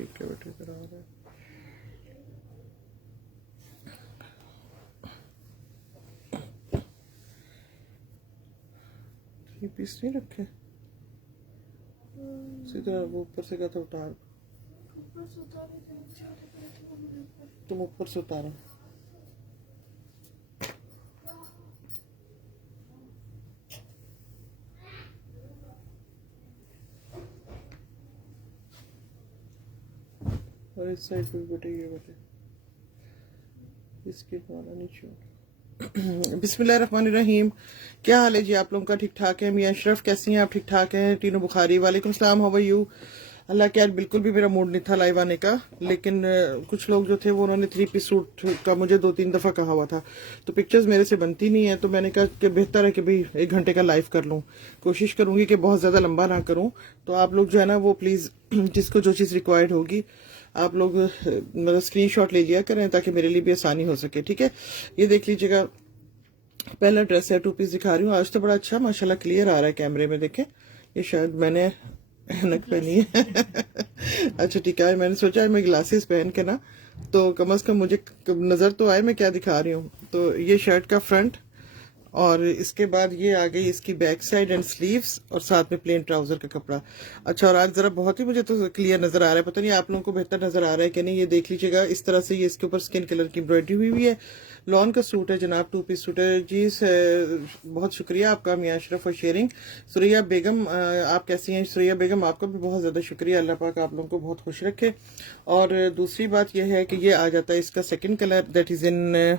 ठीक है बेटे, इधर आ रहा है। ये पीस नहीं रखे सीधा, वो ऊपर से कहता उतार, तुम ऊपर से उतारो। और इस साइड पे बेटे, ये बेटे इसके वाला नीचे। बिस्मिल्लाहिर्रहमानिर्रहीम। क्या हाल है जी आप लोगों का? ठीक ठाक है? मियां अशरफ कैसी हैं आप? ठीक ठाक हैं? टीनू बुखारी वालेकुम सलाम, हाउ आर यू? अल्लाह के यार बिल्कुल भी मेरा मूड नहीं था लाइव आने का, लेकिन कुछ लोग जो थे वो उन्होंने 3 पीस सूट का मुझे 2-3 दफ़ा कहा हुआ था, तो पिक्चर्स मेरे से बनती नहीं है, तो मैंने कहा कि बेहतर है कि भाई 1 घंटे का लाइव कर लूँ। कोशिश करूंगी कि बहुत ज़्यादा लंबा ना करूँ, तो आप लोग जो है ना वो प्लीज़ जिसको जो चीज़ रिक्वायर्ड होगी आप लोग मतलब स्क्रीनशॉट ले लिया करें ताकि मेरे लिए भी आसानी हो सके। ठीक है, ये देख लीजिएगा, पहला ड्रेस है, 2 पीस दिखा रही हूँ। आज तो बड़ा अच्छा माशाल्लाह क्लियर आ रहा है कैमरे में, देखें। ये शायद मैंने ऐनक पहनी है अच्छा ठीक है, मैंने सोचा है मैं ग्लासेस पहन के ना तो कम से कम मुझे नजर तो आए मैं क्या दिखा रही हूँ। तो ये शर्ट का फ्रंट, और इसके बाद ये आ गई इसकी बैक साइड एंड स्लीव्स, और साथ में प्लेन ट्राउजर का कपड़ा। अच्छा, और आज जरा बहुत ही मुझे तो क्लियर नजर आ रहा है, पता नहीं आप लोगों को बेहतर नजर आ रहा है कि नहीं। ये देख लीजिएगा, इस तरह से ये इसके ऊपर स्किन कलर की एम्ब्रॉयडरी हुई है। लॉन का सूट है जनाब, 2 पीस सूट है जी। बहुत शुक्रिया आपका मियां अशरफ फॉर शेयरिंग। सुरैया बेगम, आप कैसी हैं सुरैया बेगम? आपका भी बहुत ज्यादा शुक्रिया, अल्लाह पाक आप लोगों को बहुत खुश रखे। और दूसरी बात यह है कि ये आ जाता है इसका second colour, that is in,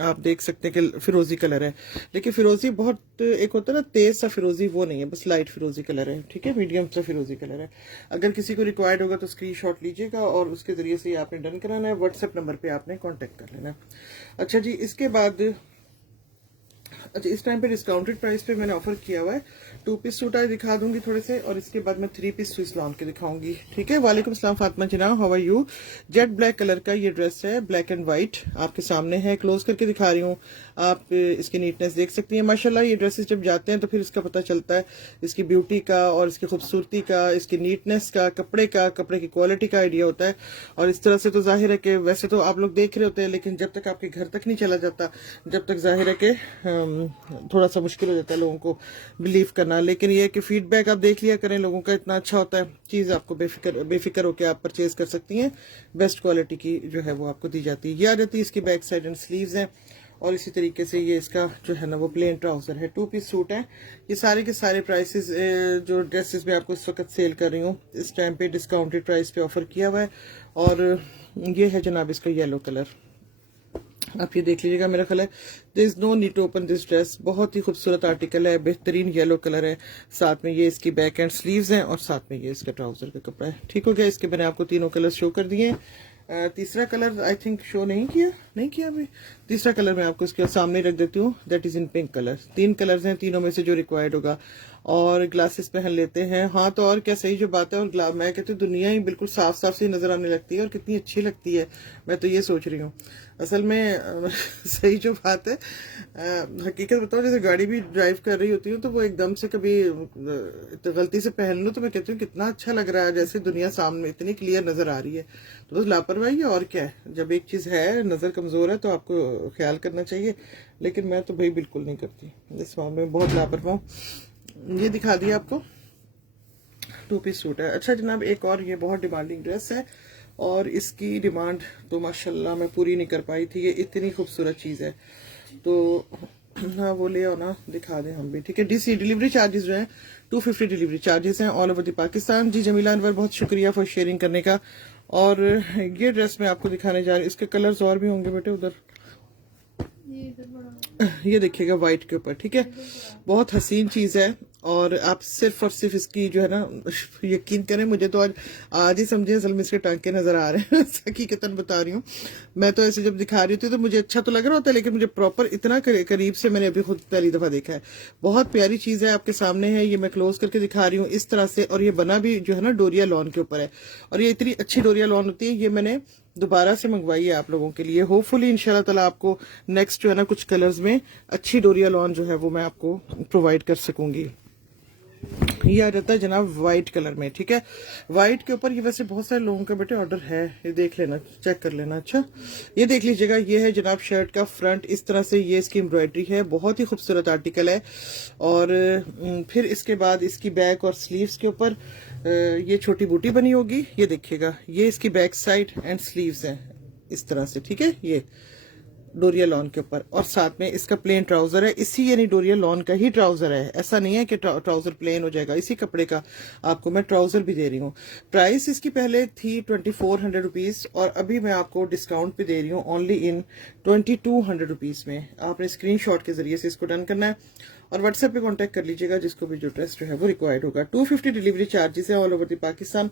आप देख सकते हैं कि फिरोजी कलर है, लेकिन फिरोजी बहुत एक होता है ना तेज सा फिरोजी, वो नहीं है, बस लाइट फिरोजी कलर है। ठीक है, मीडियम सा फिरोजी कलर है। अगर किसी को रिक्वायर्ड होगा तो स्क्रीनशॉट लीजिएगा और उसके जरिए से आपने डन कराना है, व्हाट्सएप नंबर पे आपने कांटेक्ट कर लेना। अच्छा जी, इसके बाद अच्छा इस टाइम पे डिस्काउंटेड प्राइस पे मैंने ऑफर किया हुआ है। 2 पीस सूट आज दिखा दूंगी थोड़े से, और इसके बाद मैं 3 पीस स्विस लॉन के दिखाऊंगी। ठीक है, वालेकुम सलाम Fatima Jinnah, how are you? Jet black colour का ये ड्रेस है, ब्लैक एंड व्हाइट आपके सामने है, क्लोज करके दिखा रही हूँ, आप इसकी नीटनेस देख सकती हैं। माशाल्लाह ये ड्रेसेस जब जाते हैं तो फिर इसका पता चलता है इसकी ब्यूटी का और इसकी खूबसूरती का, इसकी नीटनेस का, कपड़े की क्वालिटी का आइडिया होता है। और इस तरह से तो जाहिर है कि वैसे तो आप लोग देख रहे होते हैं, लेकिन जब तक आपके घर तक नहीं चला जाता, जब तक जाहिर है कि थोड़ा सा मुश्किल हो जाता है लोगों को बिलीव करना। लेकिन ये है कि फीडबैक आप देख लिया करें लोगों का, इतना अच्छा होता है, चीज़ आपको बेफिक्र होकर आप परचेज कर सकती हैं। बेस्ट क्वालिटी की जो है वो आपको दी जाती है। ये आ जाती है इसकी बैक साइड एंड स्लीव्स हैं, और इसी तरीके से ये इसका जो है ना वो प्लेन ट्राउजर है। 2 पीस सूट है। ये सारे के सारे प्राइसेस जो ड्रेसेस में आपको इस वक्त सेल कर रही हूँ, इस टाइम पे डिस्काउंटेड प्राइस पे ऑफर किया हुआ है। और ये है जनाब इसका येलो कलर, आप ये देख लीजिएगा। मेरा ख्याल है there is no need to open this dress, बहुत ही खूबसूरत आर्टिकल है, बेहतरीन येलो कलर है, साथ में ये इसकी बैक एंड स्लीव्स हैं, और साथ में ये इसका ट्राउजर का कपड़ा है। ठीक हो गया, इसके मैंने आपको तीनों कलर शो कर दिए। तीसरा कलर आई थिंक शो नहीं किया अभी। तीसरा कलर मैं आपको इसके सामने रख देती हूँ, that is in pink colour. 3 colours हैं, तीनों में से जो रिक्वायर्ड होगा। और ग्लासेस पहन लेते हैं, हाँ तो और क्या, सही जो बात है। और मैं कहती हूँ दुनिया ही बिल्कुल साफ साफ सी नजर आने लगती है, और कितनी अच्छी लगती है, मैं तो ये सोच रही हूँ असल में सही जो बात है, हकीकत बताओ, जैसे गाड़ी भी ड्राइव कर रही होती हूँ तो वो एकदम से कभी गलती से पहन लूँ तो मैं कहती हूँ कितना अच्छा लग रहा है, जैसे दुनिया सामने इतनी क्लियर नजर आ रही है। तो बस लापरवाही है और क्या है, जब एक चीज है, नजर कमजोर है तो आपको ख्याल करना चाहिए, लेकिन मैं तो भाई बिल्कुल नहीं करती, इस मामले में बहुत लापरवाह हूँ। ये दिखा दिया आपको, 2 पीस सूट है। अच्छा जनाब, एक और ये बहुत डिमांडिंग ड्रेस है, और इसकी डिमांड तो माशाल्लाह मैं पूरी नहीं कर पाई थी, ये इतनी खूबसूरत चीज़ है। तो हाँ वो ले आओ ना, दिखा दें हम भी। ठीक है, डीसी डिलीवरी चार्जेस जो है 250 डिलीवरी चार्जेस हैं ऑल ओवर द पाकिस्तान। जी जमीला अनवर, बहुत शुक्रिया फॉर शेयरिंग करने का। और ये ड्रेस मैं आपको दिखाने जा रही हूँ, इसके कलर्स और भी होंगे बेटे उधर, ये देखिएगा व्हाइट के ऊपर। ठीक है, बहुत हसीन चीज है, और आप सिर्फ और सिर्फ इसकी जो है ना, यकीन करें मुझे तो आज ही समझे असल में इसके टांके नजर आ रहे हैं हकीकतन बता रही हूँ। मैं तो ऐसे जब दिखा रही थी तो मुझे अच्छा तो लग रहा होता है, लेकिन मुझे प्रॉपर इतना करीब से मैंने अभी खुद पहली दफा देखा है। बहुत प्यारी चीज है, आपके सामने है, ये मैं क्लोज करके दिखा रही हूँ इस तरह से। और ये बना भी जो है ना डोरिया लॉन के ऊपर है, और ये इतनी अच्छी डोरिया लॉन होती है, ये मैंने दोबारा से मंगवाई है आप लोगों के लिए। होपफुली इंशाल्लाह ताला आपको नेक्स्ट जो है ना कुछ कलर्स में अच्छी डोरिया लॉन जो है वो मैं आपको प्रोवाइड कर सकूंगी। ये आ जाता है जनाब वाइट कलर में, ठीक है। वाइट के ऊपर ये वैसे बहुत सारे लोगों का बेटे ऑर्डर है, ये देख लेना, चेक कर लेना। अच्छा ये देख लीजिएगा, ये है जनाब शर्ट का फ्रंट, इस तरह से ये इसकी एम्ब्रॉयडरी है, बहुत ही खूबसूरत आर्टिकल है। और फिर इसके बाद इसकी बैक और स्लीव्स के ऊपर ये छोटी बूटी बनी होगी, ये देखिएगा, ये इसकी बैक साइड एंड स्लीव्स हैं इस तरह से, ठीक है। ये डोरिया लॉन के ऊपर, और साथ में इसका प्लेन ट्राउजर है, इसी यानी डोरिया लॉन का ही ट्राउजर है, ऐसा नहीं है कि ट्राउजर प्लेन हो जाएगा, इसी कपड़े का आपको मैं ट्राउजर भी दे रही हूँ। प्राइस इसकी पहले थी 2400 रुपीज, और अभी मैं आपको डिस्काउंट पे दे रही हूँ ओनली इन 2200 रुपीज में। आपने स्क्रीनशॉट के जरिए से इसको डन करना है और व्हाट्सएप पे कांटेक्ट कर लीजिएगा, जिसको भी जो ड्रेस जो है वो रिक्वायर्ड होगा। 250 डिलीवरी चार्जेस है ऑल ओवर द पाकिस्तान।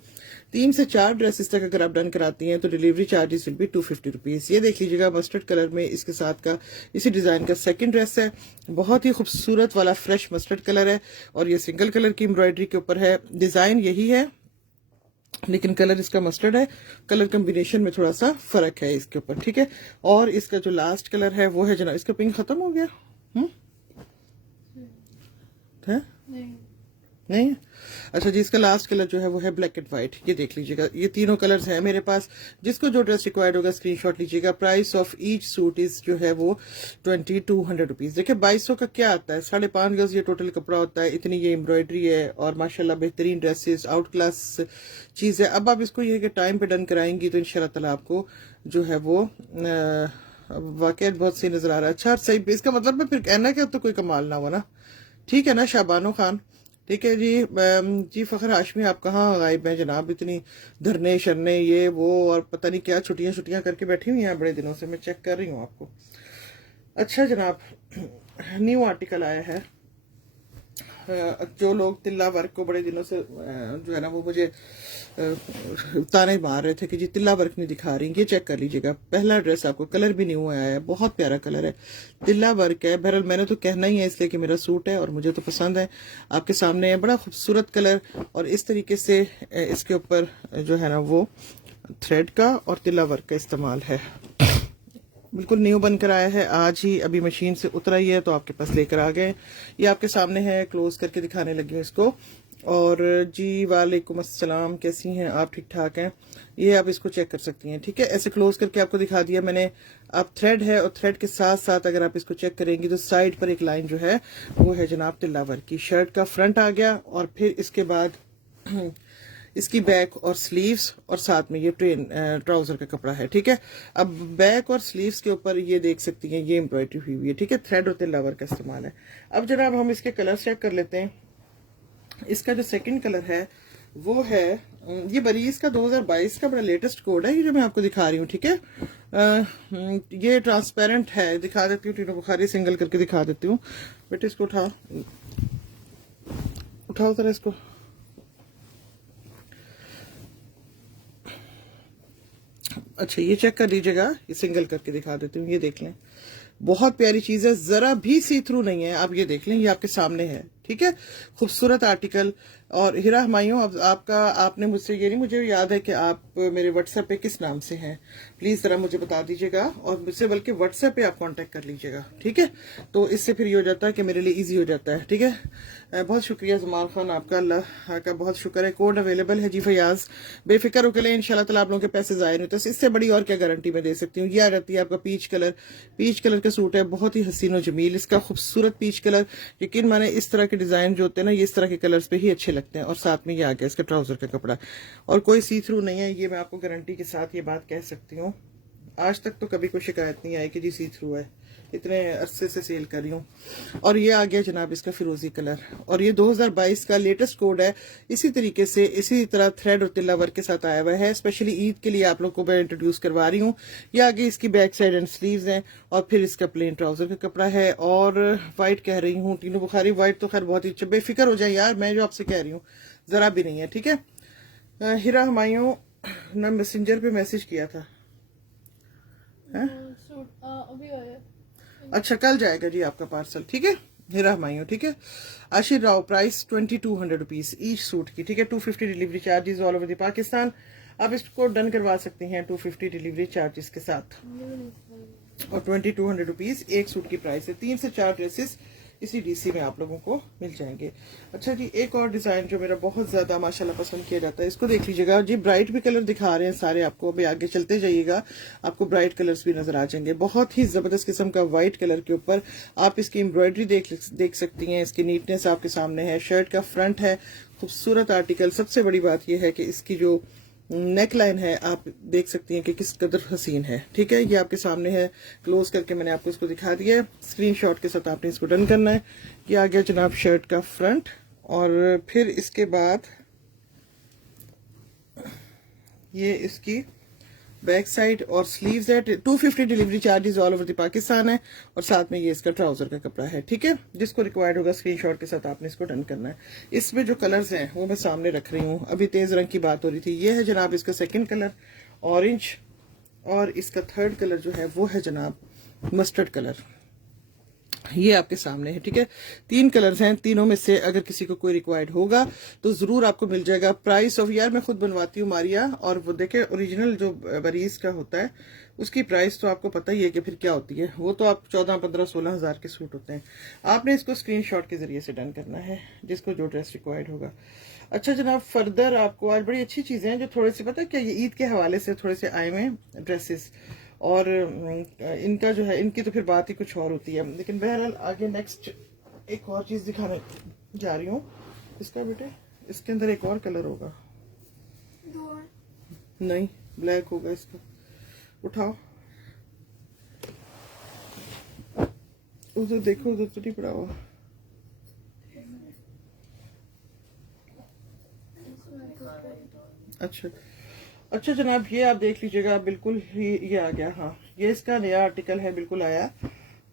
3 से 4 ड्रेसेस तक अगर आप डन कराती हैं तो delivery charges will be 250 rupees. ये देख लीजिएगा, मस्टर्ड कलर में इसके साथ का इसी डिजाइन का सेकंड ड्रेस है, बहुत ही खूबसूरत वाला फ्रेश मस्टर्ड कलर है, और ये सिंगल कलर की एम्ब्रॉयडरी के ऊपर है। डिजाइन यही है लेकिन कलर इसका मस्टर्ड है, कलर कॉम्बिनेशन में थोड़ा सा फर्क है इसके ऊपर, ठीक है। और इसका जो लास्ट कलर है वो है जनाब, इसका पिंक खत्म हो गया है? नहीं। अच्छा जी, इसका लास्ट कलर जो है वो है ब्लैक एंड व्हाइट, ये देख लीजिएगा, ये तीनों कलर्स हैं मेरे पास। जिसको जो ड्रेस रिक्वायर्ड होगा स्क्रीनशॉट लीजिएगा। Price of each suit is जो है वो 2200 रुपीज। देखिए 2200 का क्या आता है, 5.5 गज ये टोटल कपड़ा होता है, इतनी ये एम्ब्रॉयडरी है, और माशाल्लाह बेहतरीन ड्रेसेस, आउट क्लास चीज है। अब आप इसको ये कि टाइम पे डन कराएंगी तो इंशाल्लाह ताला आपको जो है वो वाकई बहुत सही नजर आ रहा है। अच्छा सही, इसका मतलब है फिर कहना कि अब तो कोई कमाल ना हो ना, ठीक है ना शाबानो खान, ठीक है जी। जी फखर हाशमी, आप कहाँ गायब हैं जनाब, इतनी धरने शरने ये वो और पता नहीं क्या छुट्टियां करके बैठी हुई हैं बड़े दिनों से, मैं चेक कर रही हूँ आपको। अच्छा जनाब, न्यू आर्टिकल आया है। जो लोग तिल्ला वर्क को बड़े दिनों से जो है ना वो मुझे ताने मार रहे थे कि जी तिल्ला वर्क नहीं दिखा रही, ये चेक कर लीजिएगा। पहला ड्रेस आपको, कलर भी न्यू आया है, बहुत प्यारा कलर है, तिल्ला वर्क है। बहरहाल मैंने तो कहना ही है इसलिए कि मेरा सूट है और मुझे तो पसंद है। आपके सामने है बड़ा खूबसूरत कलर, और इस तरीके से इसके ऊपर जो है ना वो थ्रेड का और तिल्ला वर्क का इस्तेमाल है। बिल्कुल न्यू बनकर आया है, आज ही अभी मशीन से उतरा ही है तो आपके पास लेकर आ गए। ये आपके सामने है, क्लोज करके दिखाने लगी हूँ इसको। और जी वालेकुम अस्सलाम, कैसी हैं आप, ठीक ठाक हैं। ये आप इसको चेक कर सकती हैं, ठीक है, ऐसे क्लोज करके आपको दिखा दिया मैंने। आप थ्रेड है, और थ्रेड के साथ साथ अगर आप इसको चेक करेंगी तो साइड पर एक लाइन जो है वो है जनाब तिल्ला वर्क की। शर्ट का फ्रंट आ गया, और फिर इसके बाद इसकी बैक और स्लीव्स, और साथ में ये ट्राउजर का कपड़ा है, ठीक है। अब बैक और स्लीव्स के ऊपर ये देख सकती हैं ये एम्ब्रॉयडरी हुई हुई है, ठीक है, थ्रेड और तिल्ला वर्क का इस्तेमाल है। अब जनाब हम इसके कलर चेक कर लेते हैं। इसका जो सेकंड कलर है वो है, ये बरीज का 2022 का बड़ा लेटेस्ट कोड है ये जो मैं आपको दिखा रही हूँ, ठीक है। ये ट्रांसपेरेंट है, दिखा देती हूँ, टीनो बुखारी सिंगल करके दिखा देती हूँ। बेटे इसको उठाओ जरा इसको। अच्छा ये चेक कर लीजिएगा, ये सिंगल करके दिखा देती हूँ, ये देख लें, बहुत प्यारी चीज है, जरा भी सी थ्रू नहीं है। आप ये देख लें, ये आपके सामने है, ठीक है, खूबसूरत आर्टिकल। और हिरा हमायूं, अब आपने मुझसे ये नहीं, मुझे याद है कि आप मेरे व्हाट्सएप पे किस नाम से हैं, प्लीज जरा मुझे बता दीजिएगा, और मुझसे बल्कि व्हाट्सएप पे आप कांटेक्ट कर लीजिएगा, ठीक है। तो इससे फिर ये हो जाता है कि मेरे लिए इजी हो जाता है, ठीक है। बहुत शुक्रिया जमाल खान आपका, अल्लाह का बहुत शुक्र है। कोड अवेलेबल है जी फयाज, बेफिक्र होकर ले, इंशाल्लाह ताला आप लोगों के पैसे जाए नहीं होते। इससे बड़ी और क्या गारंटी मैं दे सकती हूँ। ये आ जाती है आपका पीच कलर का सूट है, बहुत ही हसीन और जमील, इसका खूबसूरत पीच कलर। यकीन माने इस तरह के डिजाइन जो होते हैं ना, ये इस तरह के कलर्स पे ही अच्छे लगते हैं। और साथ में ये आ गया इसका ट्राउजर का कपड़ा, और कोई सी थ्रू नहीं है, ये मैं आपको गारंटी के साथ ये बात कह सकती हूँ। आज तक तो कभी कोई शिकायत नहीं आई कि जी सी थ्रू है, इतने अरसे से सेल कर रही हूँ। और ये आ गया जनाब इसका फिरोजी कलर, और ये 2022 का लेटेस्ट कोड है। इसी तरीके से इसी तरह थ्रेड और तिल्ला वर्क के साथ आया हुआ है, स्पेशली ईद के लिए आप लोग को मैं इंट्रोड्यूस करवा रही हूँ। ये आगे इसकी बैक साइड एंड स्लीव्स हैं, और फिर इसका प्लेन ट्राउजर का कपड़ा है। और व्हाइट कह रही हूँ टीनू बुखारी, व्हाइट तो खैर बहुत ही अच्छा, बेफिक्र हो जाए यार, मैं जो आपसे कह रही हूँ जरा भी नहीं है, ठीक है। हिरा हमायूं ने मैसेंजर पे मैसेज किया था, अभी आया। अच्छा कल जाएगा जी आपका पार्सल, ठीक है हिरा हमायूं, ठीक है। Ashir Rao, price 2200 rupees each suit की, ठीक है। 250 delivery charges all over the Pakistan. आप इसको डन करवा सकती हैं 250 डिलीवरी चार्जेस के साथ, और 2200 रुपीज एक सूट की प्राइस है। 3 से 4 ड्रेसेस इसी डीसी में आप लोगों को मिल जाएंगे। अच्छा जी, एक और डिजाइन जो मेरा बहुत ज्यादा माशाल्लाह पसंद किया जाता है, इसको देख लीजिएगा जी। ब्राइट भी कलर दिखा रहे हैं सारे आपको, अभी आगे चलते जाइएगा आपको ब्राइट कलर्स भी नजर आ जाएंगे। बहुत ही जबरदस्त किस्म का व्हाइट कलर के ऊपर आप इसकी एम्ब्रॉयडरी देख सकती हैं। इसकी नीटनेस आपके सामने है। शर्ट का फ्रंट है, खूबसूरत आर्टिकल। सबसे बड़ी बात यह है कि इसकी जो नेक लाइन है आप देख सकती हैं कि किस कदर हसीन है। ठीक है, ये आपके सामने है, क्लोज करके मैंने आपको इसको दिखा दिया है। स्क्रीनशॉट के साथ आपने इसको डन करना है। ये आ गया जनाब शर्ट का फ्रंट, और फिर इसके बाद ये इसकी बैक साइड और स्लीव्स है। 250 delivery charges all over the Pakistan है, और साथ में ये इसका ट्राउजर का कपड़ा है। ठीक है, जिसको रिक्वायर्ड होगा स्क्रीनशॉट के साथ आपने इसको डन करना है। इसमें जो कलर्स हैं वो मैं सामने रख रही हूँ। अभी तेज रंग की बात हो रही थी, ये है जनाब इसका सेकंड कलर ऑरेंज, और इसका थर्ड कलर जो है वो है जनाब मस्टर्ड कलर। ये आपके सामने है। ठीक है, 3 कलर्स हैं, तीनों में से अगर किसी को कोई रिक्वायर्ड होगा तो जरूर आपको मिल जाएगा। प्राइस ऑफ, यार मैं खुद बनवाती हूँ मारिया, और वो देखे ओरिजिनल जो बरीज का होता है उसकी प्राइस तो आपको पता ही है कि फिर क्या होती है। वो तो आप 14, 15, 16 हजार के सूट होते हैं। आपने इसको स्क्रीनशॉट के जरिए से डन करना है, जिसको जो ड्रेस रिक्वायर्ड होगा। अच्छा जनाब, फर्दर आपको आज बड़ी अच्छी चीजें हैं जो थोड़े से पता है क्या, ये ईद के हवाले से थोड़े से आए हुए ड्रेसेस, और इनका जो है, इनकी तो फिर बात ही कुछ और होती है। लेकिन बहरहाल आगे नेक्स्ट एक और चीज दिखाने जा रही हूँ। इसका बेटे, इसके अंदर एक और कलर होगा, नहीं ब्लैक होगा इसका। उठाओ, उधर देखो, उधर तो नहीं पड़ा हुआ। अच्छा अच्छा जनाब, ये आप देख लीजिएगा, बिल्कुल ही ये आ गया। हाँ, ये इसका नया आर्टिकल है, बिल्कुल आया।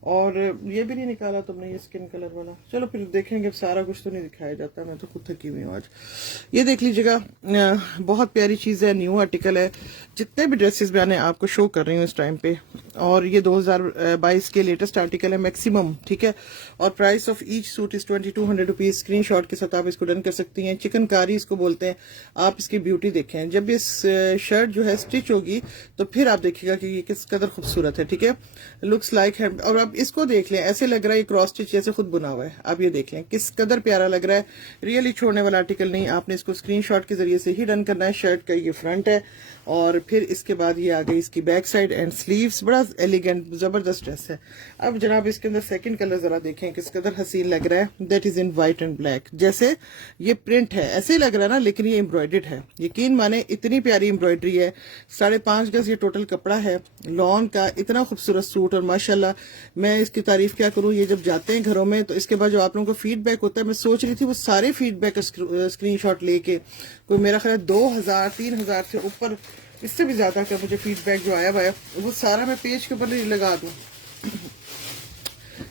और ये भी नहीं निकाला तुमने, ये स्किन कलर वाला। चलो फिर देखेंगे, सारा कुछ तो नहीं दिखाया जाता, मैं तो खुद थकी हुई हूँ आज। ये देख लीजिएगा, बहुत प्यारी चीज है, न्यू आर्टिकल है। जितने भी ड्रेसेस मैंने आपको शो कर रही हूँ इस टाइम पे, और ये 2022 के लेटेस्ट आर्टिकल है मैक्सिमम। ठीक है, और price of each suit is 2200 rupees. Screenshot के साथ आप इसको डन कर सकती हैं। चिकनकारी इसको बोलते हैं। आप इसकी ब्यूटी देखें, जब इस शर्ट जो है स्टिच होगी तो फिर आप देखिएगा कि ये किस कदर खूबसूरत है। ठीक है, लुक्स लाइक है। और आप इसको देख लें, ऐसे लग रहा है क्रॉस स्टिच जैसे खुद बुना हुआ है। आप ये देख लें किस कदर प्यारा लग रहा है। रियली छोड़ने वाला आर्टिकल नहीं, आपने इसको स्क्रीनशॉट के जरिए से ही डन करना है। शर्ट का ये फ्रंट है, और फिर इसके बाद ये आ गई इसकी बैक साइड एंड स्लीव्स। बड़ा एलिगेंट जबरदस्त ड्रेस है। अब जनाब इसके अंदर सेकंड कलर जरा देखें किस कदर हसीन लग रहा है। That is in white and black. जैसे ये प्रिंट है ऐसे ही लग रहा है ना, लेकिन ये एम्ब्रॉयडर्ड है। यकीन माने इतनी प्यारी एम्ब्रॉयडरी है। 5.5 गज ये टोटल कपड़ा है लॉन का। इतना खूबसूरत सूट, और माशाल्लाह मैं इसकी तारीफ क्या करूं। ये जब जाते हैं घरों में तो इसके बाद जो आप लोगों को फीडबैक होता है, मैं सोच रही थी वो सारे फीडबैक स्क्रीनशॉट लेके, कोई मेरा ख्याल 2000, 3000 से ऊपर, इससे भी ज्यादा का मुझे फीडबैक जो आया हुआ है वो सारा मैं पेज के ऊपर लगा दूं।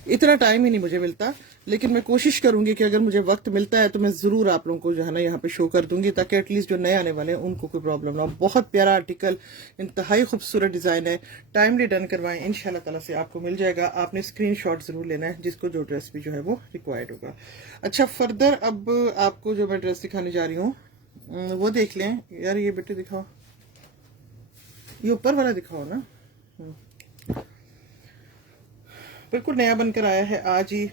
इतना टाइम ही नहीं मुझे मिलता, लेकिन मैं कोशिश करूंगी कि अगर मुझे वक्त मिलता है तो मैं जरूर आप लोगों को जो है ना यहाँ पे शो कर दूंगी, ताकि एटलीस्ट जो नए आने वाले हैं उनको कोई प्रॉब्लम ना हो। बहुत प्यारा आर्टिकल, इंतहाई खूबसूरत डिजाइन है। टाइमली डन करवाएं, इंशाल्लाह ताला से आपको मिल जाएगा। आपने स्क्रीनशॉट जरूर लेना है, जिसको जो ड्रेस भी जो है वो रिक्वायर्ड होगा। अच्छा, फर्दर अब आपको जो मैं ड्रेस दिखाने जा रही हूँ वो देख लें। यार ये बेटे दिखाओ, ये ऊपर वाला दिखाओ ना। बिल्कुल नया बनकर आया है आज ही।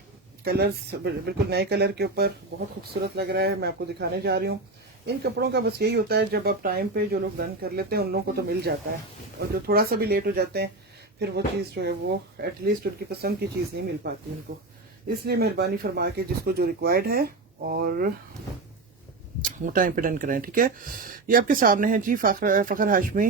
कलर्स बिल्कुल नए कलर के ऊपर, बहुत खूबसूरत लग रहा है। मैं आपको दिखाने जा रही हूँ। इन कपड़ों का बस यही होता है, जब आप टाइम पे जो लोग डन कर लेते हैं उन लोगों को तो मिल जाता है, और जो थोड़ा सा भी लेट हो जाते हैं फिर वो चीज़ जो है वो एटलीस्ट उनकी पसंद की चीज़ नहीं मिल पाती उनको। इसलिए मेहरबानी फरमा के जिसको जो रिक्वायर्ड है और वो टाइम पे डन कराएं। ठीक है, ये आपके सामने है जी फखर हाशमी।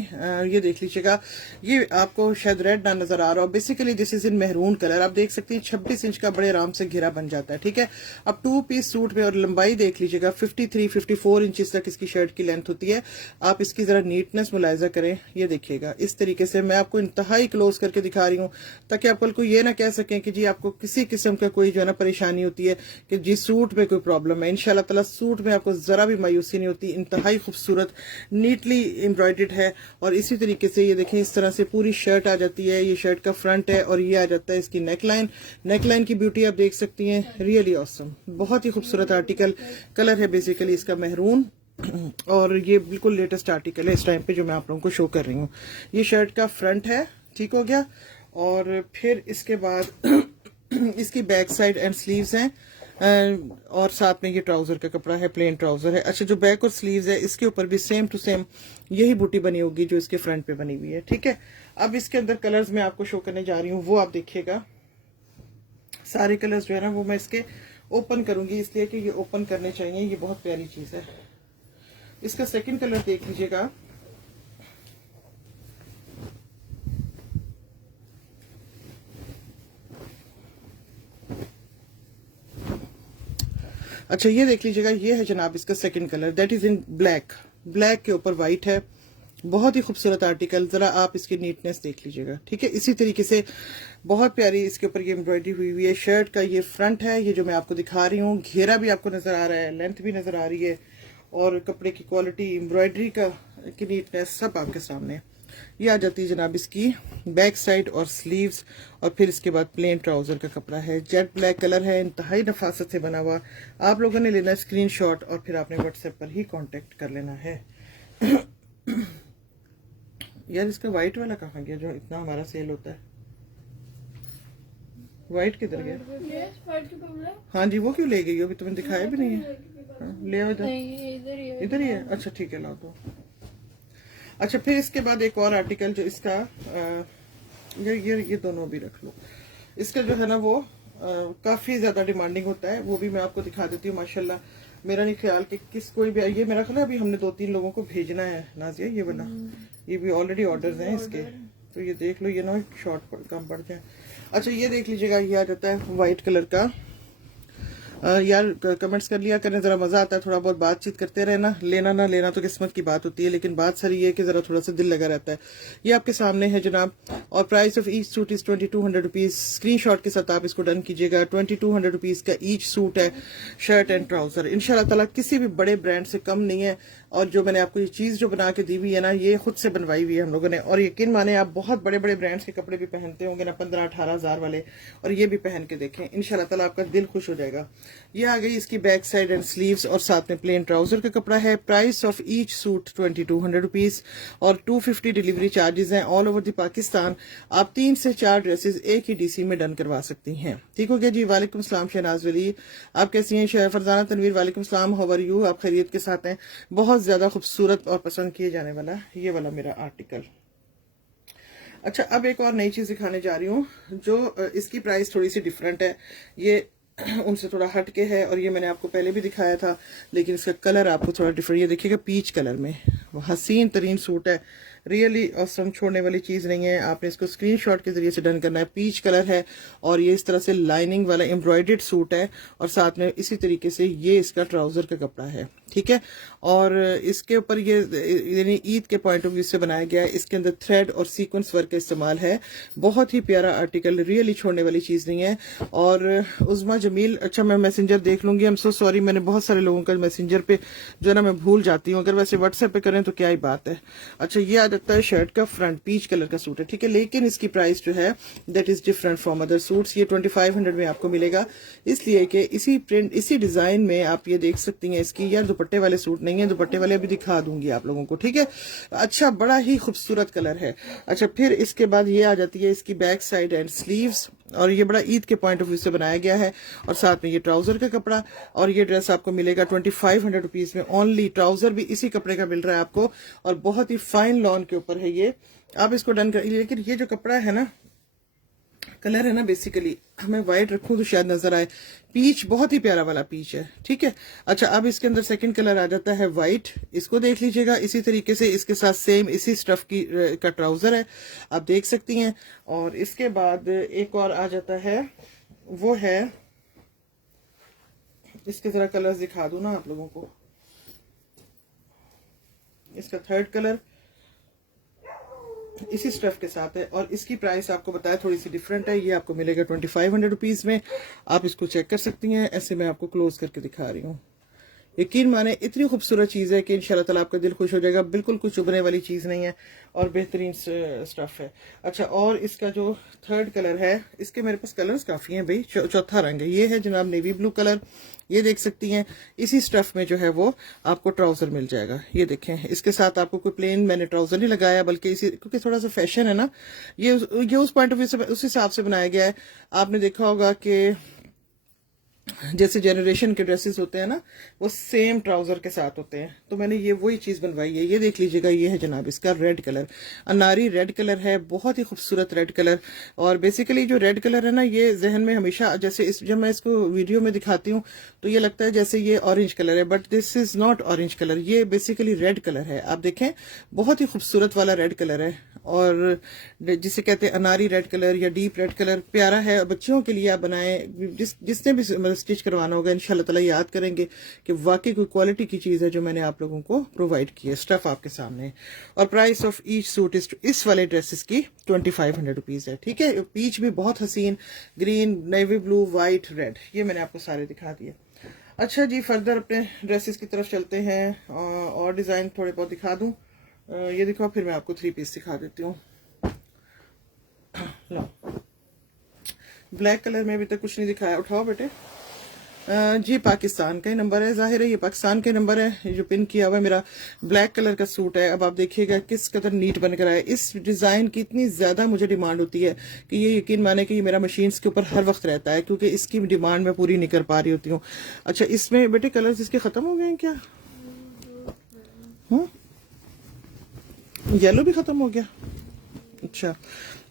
ये देख लीजिएगा, ये आपको शायद रेड ना नजर आ रहा हो। Basically this is in maroon colour. आप देख सकते हैं 26 इंच का बड़े आराम से घेरा बन जाता है। ठीक है, अब 2 पीस सूट में, और लंबाई देख लीजिएगा 53, 54 इंचेस तक इसकी शर्ट की लेंथ होती है। आप इसकी जरा नीटनेस मुलायजा करें। ये देखिएगा, इस तरीके से मैं आपको इंतहाई क्लोज करके दिखा रही हूँ, ताकि आप कल को ये ना कह सकें कि जी आपको किसी किस्म का कोई जो है ना परेशानी होती है कि जी सूट में कोई प्रॉब्लम है। इंशाल्लाह ताला सूट में आपको जरा भी मायूसी नहीं होती। इंतहाई खूबसूरत नीटली एम्ब्रॉयडर्ड है, और इसी तरीके से ये देखें इस तरह से पूरी शर्ट आ जाती है। ये शर्ट का फ्रंट है, और ये आ जाता है इसकी नेकलाइन। नेकलाइन की ब्यूटी आप देख सकती हैं, रियली ऑसम। बहुत ही खूबसूरत आर्टिकल। कलर है बेसिकली इसका मेहरून, और ये बिल्कुल लेटेस्ट आर्टिकल है इस टाइम पे जो मैं आप लोगों को शो कर रही हूँ। ये शर्ट का फ्रंट है, ठीक हो गया। और फिर इसके बाद इसकी बैक साइड एंड स्लीव्स हैं और साथ में ये ट्राउजर का कपड़ा है, प्लेन ट्राउजर है। अच्छा, जो बैक और स्लीव्स है इसके ऊपर भी सेम टू सेम यही बूटी बनी होगी जो इसके फ्रंट पे बनी हुई है। ठीक है, अब इसके अंदर कलर्स मैं आपको शो करने जा रही हूँ, वो आप देखिएगा। सारे कलर्स जो है ना वो मैं इसके ओपन करूंगी, इसलिए कि ये ओपन करने चाहिए, ये बहुत प्यारी चीज है। इसका सेकंड कलर देख लीजिएगा। अच्छा, ये देख लीजिएगा, ये है जनाब इसका second colour, that is in black. Black के ऊपर व्हाइट है, बहुत ही खूबसूरत आर्टिकल। जरा आप इसकी नीटनेस देख लीजिएगा। ठीक है, इसी तरीके से बहुत प्यारी इसके ऊपर ये एम्ब्रॉयडरी हुई हुई है। शर्ट का ये फ्रंट है, ये जो मैं आपको दिखा रही हूँ, घेरा भी आपको नजर आ रहा है, लेंथ भी नजर आ रही है, और कपड़े की क्वालिटी, एम्ब्रॉयडरी का की नीटनेस सब आपके सामने है। ये आ जाती है जनाब इसकी बैक साइड और स्लीव्स, और फिर इसके बाद प्लेन ट्राउजर का कपड़ा है। जेट ब्लैक कलर है, इंतहाई नफासत से बना हुआ। आप लोगों ने लेना स्क्रीनशॉट और फिर आपने व्हाट्सएप पर ही कांटेक्ट कर लेना है। यार, इसका व्हाइट वाला कहाँ गया जो इतना हमारा सेल होता है? व्हाइट किधर गया? हाँ जी, वो क्यों ले गई? अभी तुम्हें दिखाया भी नहीं है। हाँ, ले आओ इधर। इधर ही है। अच्छा ठीक है, लाओ तो। अच्छा, फिर इसके बाद एक और आर्टिकल जो इसका ये दोनों भी रख लो। इसका जो है ना वो काफी ज्यादा डिमांडिंग होता है, वो भी मैं आपको दिखा देती हूँ। माशाल्लाह, मेरा नहीं ख्याल कि किस कोई भी, ये मेरा ख्याल है अभी हमने 2-3 लोगों को भेजना है नाजिया, ये वाला। ये भी ऑलरेडी ऑर्डर्स हैं इसके, तो ये देख लो, ये ना शॉर्ट कम पड़ जाए। अच्छा, ये देख लीजिएगा, ये आ जाता है व्हाइट कलर का। यार कमेंट्स कर लिया करें, जरा मजा आता है, थोड़ा बहुत बातचीत करते रहना। लेना ना लेना तो किस्मत की बात होती है, लेकिन बात सारी ये कि जरा थोड़ा सा दिल लगा रहता है। ये आपके सामने है जनाब, और price of each suit is 2200 rupees. Screenshot के साथ आप इसको डन कीजिएगा। 2200 रुपीज का ईच सूट है, शर्ट एंड ट्राउजर। इंशाल्लाह ताला किसी भी बड़े ब्रांड से कम नहीं है। और जो मैंने आपको ये चीज जो बना के दी हुई है ना, ये खुद से बनवाई हुई है हम लोगों ने। और यकीन माने, आप बहुत बड़े बड़े ब्रांड्स के कपड़े भी पहनते होंगे ना, 15-18 हजार वाले, और ये भी पहन के देखें, इंशाल्लाह ताला आपका दिल खुश हो जाएगा। ये आ गई इसकी बैक साइड एंड स्लीव्स, और साथ में प्लेन ट्राउजर का कपड़ा है। Price of each suit 2200 rupees, और 250 डिलीवरी चार्जेस हैं ऑल ओवर द पाकिस्तान। आप 3 से 4 ड्रेसेस एक ही डीसी में डन करवा सकती हैं। ठीक हो गया जी। वालेकुम सलाम शहनाज वली, आप कैसी हैं? फरजाना तनवीर, वालेकुम सलाम, हाउ आर यू? आप खैरियत के साथ हैं? बहुत ज्यादा खूबसूरत और पसंद किए जाने वाला ये वाला मेरा आर्टिकल। अच्छा, अब एक और नई चीज दिखाने जा रही हूँ, जो इसकी प्राइस थोड़ी सी डिफरेंट है, ये उनसे थोड़ा हट के है, और ये मैंने आपको पहले भी दिखाया था, लेकिन इसका कलर आपको थोड़ा डिफरेंट। ये देखिएगा, पीच कलर में हसीन तरीन सूट है, रियली औसम, छोड़ने वाली चीज नहीं है। आपने इसको स्क्रीनशॉट के जरिए से डन करना है। पीच कलर है, और ये इस तरह से लाइनिंग वाला एम्ब्रॉयडर्ड सूट है, और साथ में इसी तरीके से ये इसका ट्राउजर का कपड़ा है। ठीक है, और इसके ऊपर ये यानी ईद के पॉइंट ऑफ व्यू से बनाया गया है। इसके अंदर थ्रेड और सीक्वेंस वर्क का इस्तेमाल है। बहुत ही प्यारा आर्टिकल, रियली छोड़ने वाली चीज नहीं है। और उज़मा जमील, अच्छा मैं मैसेंजर देख लूंगी, आई एम सो सॉरी, मैंने बहुत सारे लोगों का मैसेंजर पे जो है ना मैं भूल जाती हूँ। अगर वैसे व्हाट्सएप पे करें तो क्या ही बात है। अच्छा, ये आ जाता है शर्ट का फ्रंट, पीच कलर का सूट है। ठीक है, लेकिन इसकी प्राइस जो है that is different from other suits. ये 2500 में आपको मिलेगा, इसलिए कि इसी प्रिंट, इसी डिजाइन में आप ये देख सकती हैं। इसकी यार दुपट्टे वाले सूट नहीं है, दुपट्टे वाले अभी दिखा दूंगी आप लोगों को। ठीक है, अच्छा, बड़ा ही खूबसूरत कलर है। अच्छा, फिर इसके बाद ये आ जाती है इसकी बैक साइड एंड स्लीव्स, और ये बड़ा ईद के पॉइंट ऑफ व्यू से बनाया गया है, और साथ में ये ट्राउजर का कपड़ा। और ये ड्रेस आपको मिलेगा 2500 रुपीज में ओनली। ट्राउजर भी इसी कपड़े का मिल रहा है आपको, और बहुत ही फाइन लॉन के ऊपर है ये। आप इसको डन कर, लेकिन ये जो कपड़ा है ना, कलर है ना, बेसिकली मैं व्हाइट रखूं तो शायद नजर आए, पीच बहुत ही प्यारा वाला पीच है। ठीक है, अच्छा, अब इसके अंदर सेकंड कलर आ जाता है व्हाइट। इसको देख लीजिएगा, इसी तरीके से इसके साथ सेम इसी स्टफ की का ट्राउजर है, आप देख सकती हैं। और इसके बाद एक और आ जाता है, वो है, इसके जरा कलर्स दिखा दूं ना आप लोगों को। इसका थर्ड कलर इसी स्टफ के साथ है, और इसकी प्राइस आपको बताया थोड़ी सी डिफरेंट है। ये आपको मिलेगा 2500 रुपीज में। आप इसको चेक कर सकती हैं, ऐसे मैं आपको क्लोज करके दिखा रही हूँ। यकीन माने इतनी खूबसूरत चीज़ है कि इंशाल्लाह ताला आपका दिल खुश हो जाएगा। बिल्कुल कुछ चुभने वाली चीज़ नहीं है और बेहतरीन स्टफ है। अच्छा, और इसका जो थर्ड कलर है, इसके मेरे पास कलर्स काफ़ी हैं भाई। चौथा रंग है, ये है जनाब नेवी ब्लू कलर। ये देख सकती हैं, इसी स्टफ में जो है वो आपको ट्राउजर मिल जाएगा। ये देखें, इसके साथ आपको कोई प्लेन मैंने ट्राउजर नहीं लगाया, बल्कि इसी क्योंकि थोड़ा सा फैशन है ना, ये उस पॉइंट ऑफ व्यू से उस हिसाब से बनाया गया है। आपने देखा होगा कि जैसे जनरेशन के ड्रेसेस होते हैं ना, वो सेम ट्राउजर के साथ होते हैं, तो मैंने ये वही चीज बनवाई है। ये देख लीजिएगा, ये है जनाब इसका रेड कलर, अनारी रेड कलर है, बहुत ही खूबसूरत रेड कलर। और बेसिकली जो रेड कलर है ना, ये जहन में हमेशा जैसे जब मैं इसको वीडियो में दिखाती हूँ तो ये लगता है जैसे ये ऑरेंज कलर है, but this is not orange colour, ये बेसिकली रेड कलर है। आप देखें, बहुत ही खूबसूरत वाला रेड कलर है, और जिसे कहते हैं अनारी रेड कलर या डीप रेड कलर, प्यारा है। बच्चों के लिए आप बनाएं, जिसने भी स्टिच करवाना होगा इंशाल्लाह ताला याद करेंगे कि वाकई कोई क्वालिटी की चीज है जो मैंने आप लोगों को प्रोवाइड की है। स्टफ आपके सामने, और प्राइस ऑफ ईच सूट इस वाले ड्रेसेस की 2500 रुपीज है। ठीक है, पीच भी बहुत हसीन, green, navy blue, white, red, ये मैंने आपको सारे दिखा दिए। अच्छा जी, फर्दर अपने ड्रेसेस की तरफ चलते हैं और डिजाइन थोड़े बहुत दिखा दूं। ये दिखाओ, फिर मैं आपको 3 पीस दिखा देती हूँ। ब्लैक कलर में अभी तक कुछ नहीं दिखाया, उठाओ बेटे। जी, पाकिस्तान का ही नंबर है, जाहिर है ये पाकिस्तान का नंबर है। ये जो पिन किया हुआ है मेरा ब्लैक कलर का सूट है। अब आप देखिएगा किस कदर नीट बनकर आया। इस डिजाइन की इतनी ज्यादा मुझे डिमांड होती है कि ये यकीन माने कि ये मेरा मशीन के ऊपर हर वक्त रहता है, क्योंकि इसकी डिमांड मैं पूरी नहीं कर पा रही होती हूँ। अच्छा, इसमें बेटे कलर्स इसके खत्म हो गए हैं क्या? येलो भी खत्म हो गया। अच्छा,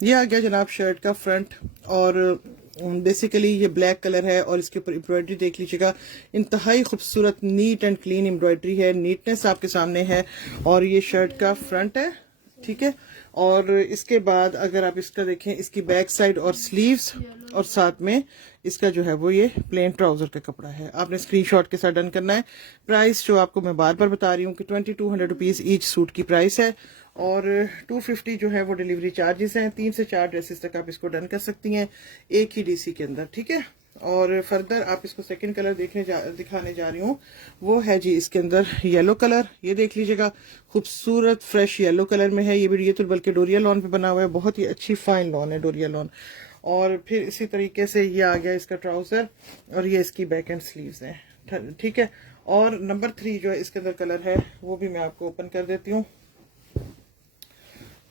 ये आ गया जनाब शर्ट का फ्रंट, और बेसिकली ये ब्लैक कलर है, और इसके ऊपर एम्ब्रॉयडरी देख लीजिएगा, इंतहाई खूबसूरत नीट एंड क्लीन एम्ब्रॉयडरी है, नीटनेस आपके सामने है। और ये शर्ट का फ्रंट है, ठीक है। और इसके बाद अगर आप इसका देखें, इसकी बैक साइड और स्लीव्स, और साथ में इसका जो है वो ये प्लेन ट्राउजर का कपड़ा है। आपने स्क्रीनशॉट के साथ डन करना है। प्राइस जो आपको मैं बार बार बता रही हूँ कि 2200 रुपीज ईच सूट की प्राइस है, और 250 जो है वो डिलीवरी चार्जेस हैं। 3 से 4 ड्रेसेस तक आप इसको डन कर सकती हैं एक ही डीसी के अंदर, ठीक है। और फर्दर आप इसको सेकंड कलर दिखाने जा रही हूँ, वो है जी इसके अंदर येलो कलर। ये देख लीजिएगा, खूबसूरत फ्रेश येलो कलर में है। ये तो बल्कि डोरिया लॉन पे बना हुआ है, बहुत ही अच्छी फाइन लॉन है डोरिया लॉन। और फिर इसी तरीके से ये आ गया इसका ट्राउजर, और ये इसकी बैक एंड स्लीव्स हैं, ठीक है। और नंबर 3 जो है इसके अंदर कलर है, वो भी मैं आपको ओपन कर देती हूँ,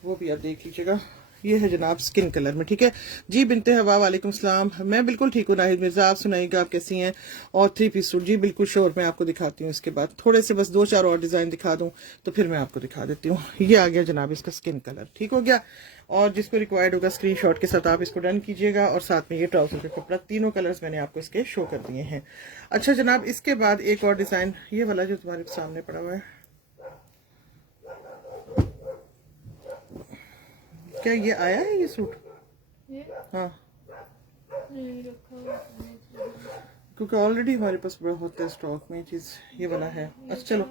वो भी आप देख लीजिएगा। ये है जनाब स्किन कलर में, ठीक है जी। बिनते हवा, वालेकुम सलाम। मैं बिल्कुल ठीक हूँ नाहिद मिर्जा, आप सुनाइएगा आप कैसी हैं? और 3 पीस सूट जी बिल्कुल श्योर, मैं आपको दिखाती हूँ। इसके बाद थोड़े से बस 2-4 और डिजाइन दिखा दूं तो फिर मैं आपको दिखा देती हूँ। ये आ गया जनाब इसका स्किन कलर, ठीक हो गया। और जिसको रिक्वायर्ड होगा स्क्रीनशॉट के साथ आप इसको डन कीजिएगा, और साथ में ये ट्राउजर का कपड़ा, तीनों कलर्स मैंने आपको इसके शो कर दिए हैं। अच्छा जनाब, इसके बाद एक और डिजाइन, ये वाला जो तुम्हारे सामने पड़ा हुआ है, क्या ये आया है ये सूट? हाँ, क्योंकि ऑलरेडी हमारे पास बड़ा होता है स्टॉक में चीज, ये वाला है। अच्छा चलो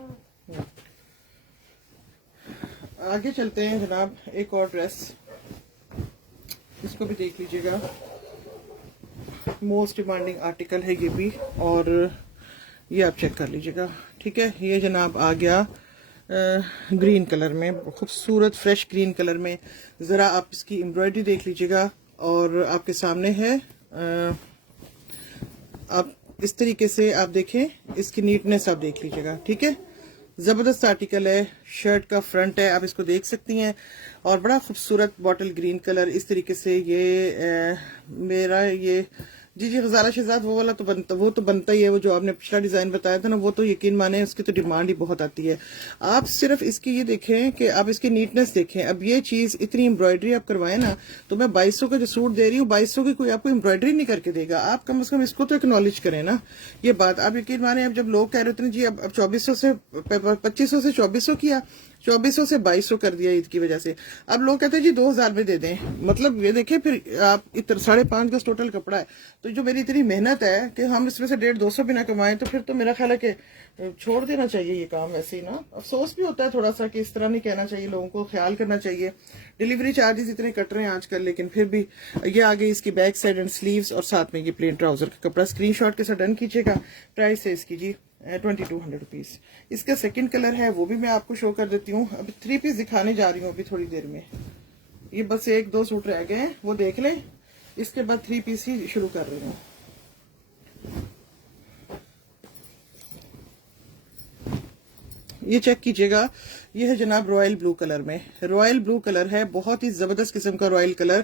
आगे चलते हैं जनाब। एक और ड्रेस, इसको भी देख लीजिएगा, मोस्ट डिमांडिंग आर्टिकल है ये भी, और ये आप चेक कर लीजिएगा, ठीक है। ये जनाब आ गया ग्रीन कलर में, खूबसूरत फ्रेश ग्रीन कलर में। ज़रा आप इसकी एम्ब्रॉयडरी देख लीजिएगा, और आपके सामने है। आप इस तरीके से आप देखें, इसकी नीटनेस आप देख लीजिएगा, ठीक है। ज़बरदस्त आर्टिकल है। शर्ट का फ्रंट है, आप इसको देख सकती हैं, और बड़ा खूबसूरत बॉटल ग्रीन कलर। इस तरीके से ये मेरा ये जी गजाला शहजाद वो वाला तो बनता ही है। वो जो आपने पिछला डिजाइन बताया था ना, वो तो यकीन माने उसकी तो डिमांड ही बहुत आती है। आप सिर्फ इसकी ये देखें कि आप इसकी नीटनेस देखें। अब ये चीज इतनी एम्ब्रॉयडरी आप करवाएं ना, तो मैं 2200 का जो सूट दे रही हूँ, 2200 की कोई आपको एम्ब्रॉयडरी नहीं करके देगा। आप कम से कम इसको तो एक्नॉलेज करें ना, ये बात। आप यकीन माने, अब जब लोग कह रहे थे जी अब 2400 से 2500 से 2400 किया, 2400 से 2200 कर दिया ईद की वजह से, अब लोग कहते हैं जी 2000 में दे दें। मतलब ये देखें, फिर आप 5.5 गज टोटल कपड़ा है, तो जो मेरी इतनी मेहनत है कि हम इसमें से 150-200 भी ना कमाएं, तो फिर तो मेरा ख्याल है कि छोड़ देना चाहिए ये काम। वैसे ही ना अफसोस भी होता है थोड़ा सा कि इस तरह नहीं कहना चाहिए, लोगों को ख्याल करना चाहिए। डिलीवरी चार्जेस इतने कट रहे हैं आजकल, लेकिन फिर भी ये आ गई इसकी बैक साइड एंड स्लीव्स, और साथ में ये प्लेन ट्राउजर का कपड़ा। स्क्रीनशॉट के साथ डन कीजिएगा। प्राइस है इसकी जी 2200 रुपीज़। इसका सेकंड कलर है, वो भी मैं आपको शो कर देती हूँ। अभी 3 पीस दिखाने जा रही हूँ अभी थोड़ी देर में। ये बस 1-2 सूट रह गए हैं, वो देख लें, इसके बाद 3 पीस ही शुरू कर रही हूँ। ये चेक कीजिएगा, ये है जनाब रॉयल ब्लू कलर में। रॉयल ब्लू कलर है, बहुत ही जबरदस्त किस्म का रॉयल कलर,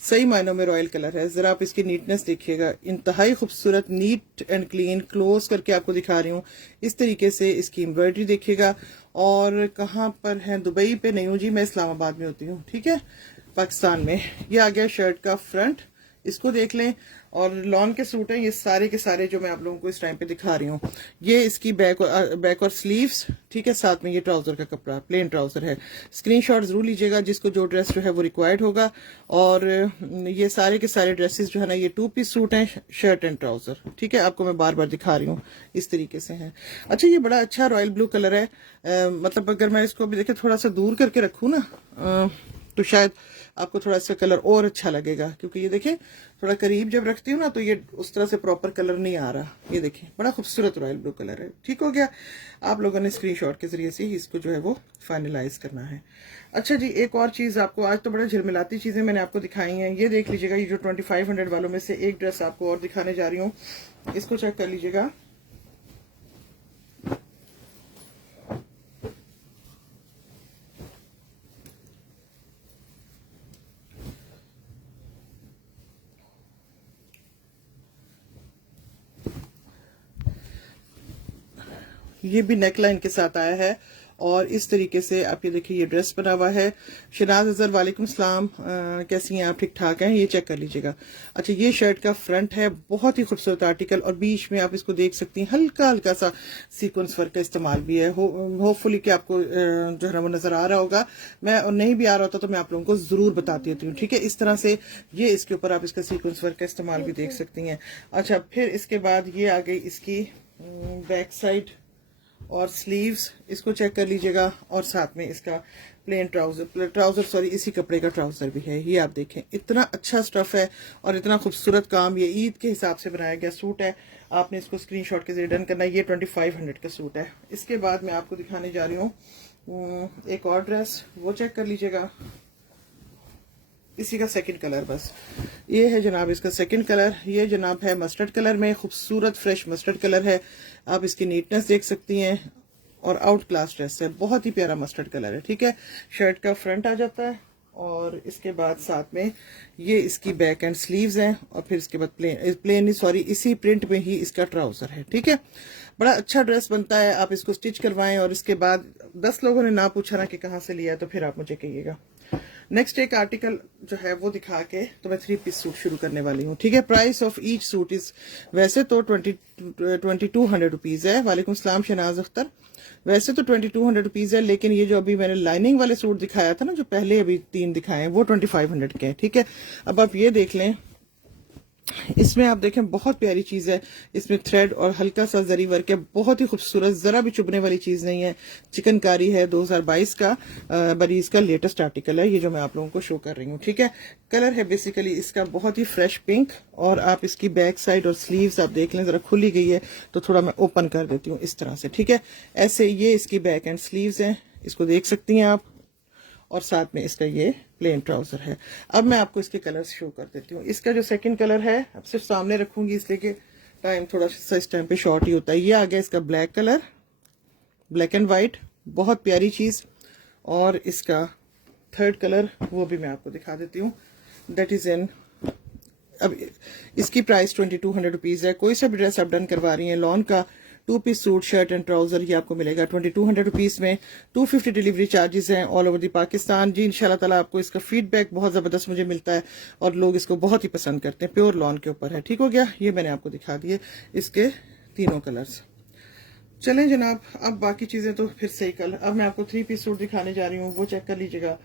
सही मायनों में रॉयल कलर है। जरा आप इसकी नीटनेस देखिएगा, इंतहाई खूबसूरत, नीट एंड क्लीन। क्लोज करके आपको दिखा रही हूँ, इस तरीके से इसकी एम्ब्रॉयडरी देखिएगा। और कहाँ पर है, दुबई पे नहीं हूँ जी, मैं इस्लामाबाद में होती हूँ, ठीक है, पाकिस्तान में। ये आ गया शर्ट का फ्रंट, इसको देख लें। और लॉन के सूट हैं ये सारे के सारे जो मैं आप लोगों को इस टाइम पे दिखा रही हूँ। ये इसकी बैक और स्लीव्स, ठीक है, साथ में ये ट्राउजर का कपड़ा, प्लेन ट्राउजर है। स्क्रीनशॉट जरूर लीजिएगा जिसको जो ड्रेस जो है वो रिक्वायर्ड होगा। और ये सारे के सारे ड्रेसेस जो है ना, ये 2 पीस सूट हैं, शर्ट एंड ट्राउजर, ठीक है, आपको मैं बार बार दिखा रही हूँ, इस तरीके से है। अच्छा, ये बड़ा अच्छा रॉयल ब्लू कलर है। मतलब अगर मैं इसको भी देखे थोड़ा सा दूर करके रखूँ ना, तो शायद आपको थोड़ा सा कलर और अच्छा लगेगा, क्योंकि ये देखिए थोड़ा करीब जब रखती हूँ ना तो ये उस तरह से प्रॉपर कलर नहीं आ रहा। ये देखिए बड़ा खूबसूरत रॉयल ब्लू कलर है। ठीक हो गया, आप लोगों ने स्क्रीनशॉट के जरिए से ही इसको जो है वो फाइनलाइज करना है। अच्छा जी, एक और चीज आपको, आज तो बड़ा झिलमिलाती चीजें मैंने आपको दिखाई हैं। ये देख लीजिएगा, ये जो 2500 वालों में से एक ड्रेस आपको और दिखाने जा रही हूँ, इसको चेक कर लीजिएगा। ये भी नेकलाइन के साथ आया है और इस तरीके से आप ये देखिए, ये ड्रेस बना हुआ है। शनाज अजहर, वालेकुम सलाम, कैसी हैं आप? ठीक ठाक हैं? ये चेक कर लीजिएगा। अच्छा, ये शर्ट का फ्रंट है, बहुत ही खूबसूरत आर्टिकल, और बीच में आप इसको देख सकती हैं हल्का हल्का सा सीक्वेंस वर्क का इस्तेमाल भी है। होपफुली कि आपको जो है ना वो नजर आ रहा होगा। मैं नहीं भी आ रहा होता तो मैं आप लोगों को जरूर बताती होती हूँ, ठीक है। इस तरह से ये इसके ऊपर आप इसका सीक्वेंस वर्क का इस्तेमाल भी देख सकती हैं। अच्छा, फिर इसके बाद ये आ गई इसकी बैक साइड और स्लीव्स, इसको चेक कर लीजिएगा। और साथ में इसका प्लेन ट्राउजर सॉरी, इसी कपड़े का ट्राउजर भी है। ये आप देखें, इतना अच्छा स्टफ है और इतना खूबसूरत काम। ये ईद के हिसाब से बनाया गया सूट है। आपने इसको स्क्रीनशॉट के जरिए डन करना है। ये 2500 का सूट है। इसके बाद मैं आपको दिखाने जा रही हूँ एक और ड्रेस, वो चेक कर लीजिएगा। इसी का सेकंड कलर, बस ये है जनाब इसका सेकंड कलर। ये जनाब है मस्टर्ड कलर में, खूबसूरत फ्रेश मस्टर्ड कलर है। आप इसकी नीटनेस देख सकती हैं और आउट क्लास ड्रेस है, बहुत ही प्यारा मस्टर्ड कलर है, ठीक है। शर्ट का फ्रंट आ जाता है और इसके बाद साथ में ये इसकी बैक एंड स्लीव्स हैं और फिर इसके बाद प्लेन सॉरी इसी प्रिंट में ही इसका ट्राउजर है, ठीक है। बड़ा अच्छा ड्रेस बनता है। आप इसको स्टिच करवाएं और इसके बाद 10 लोगों ने ना पूछा ना कि कहाँ से लिया, तो फिर आप मुझे कहिएगा। नेक्स्ट एक आर्टिकल जो है वो दिखा के तो मैं 3 पीस सूट शुरू करने वाली हूँ, ठीक है। Price of each suit is, वैसे तो 2200 रुपीज है। वालेकुम सलाम शनाज अख्तर, वैसे तो 2200 रुपीज है, लेकिन ये जो अभी मैंने लाइनिंग वाले सूट दिखाया था ना, जो पहले अभी 3 दिखाए हैं, वो 2500 के हैं, ठीक है। अब आप ये देख लें, इसमें आप देखें बहुत प्यारी चीज है। इसमें थ्रेड और हल्का सा जरी वर्क है, बहुत ही खूबसूरत, जरा भी चुभने वाली चीज नहीं है। चिकनकारी है, 2022 का बरीज का लेटेस्ट आर्टिकल है ये जो मैं आप लोगों को शो कर रही हूँ, ठीक है। कलर है बेसिकली इसका बहुत ही फ्रेश पिंक। और आप इसकी बैक साइड और स्लीव्स आप देख लें, जरा खुली गई है तो थोड़ा मैं ओपन कर देती हूँ इस तरह से, ठीक है। ऐसे ये इसकी बैक एंड स्लीव्स हैं, इसको देख सकती हैं आप। और साथ में इसका ये प्लेन ट्राउजर है। अब मैं आपको इसके कलर्स शो कर देती हूँ। इसका जो सेकंड कलर है, अब सिर्फ सामने रखूंगी इसलिए कि टाइम थोड़ा सा इस टाइम पे शॉर्ट ही होता है। ये आ गया इसका black colour, black and white, बहुत प्यारी चीज। और इसका थर्ड कलर वो भी मैं आपको दिखा देती हूँ, दैट इज इन, अब इसकी प्राइस 2200 रुपीज है। कोई सा भी ड्रेस आप डन करवा रही हैं, लॉन का 2 piece suit shirt and trouser, ये आपको मिलेगा 2200 रुपीज में। 250 डिलीवरी चार्जेस हैं ऑल ओवर दी पाकिस्तान। जी इंशाल्लाह ताला आपको इसका फीडबैक बहुत जबरदस्त मुझे मिलता है और लोग इसको बहुत ही पसंद करते हैं। प्योर लॉन के ऊपर है, ठीक हो गया। ये मैंने आपको दिखा दिए इसके तीनों कलर्स। चलें जनाब, अब बाकी चीजें तो फिर सही कल। अब मैं आपको 3 पीस सूट दिखाने जा रही हूँ, वो चेक कर लीजिएगा।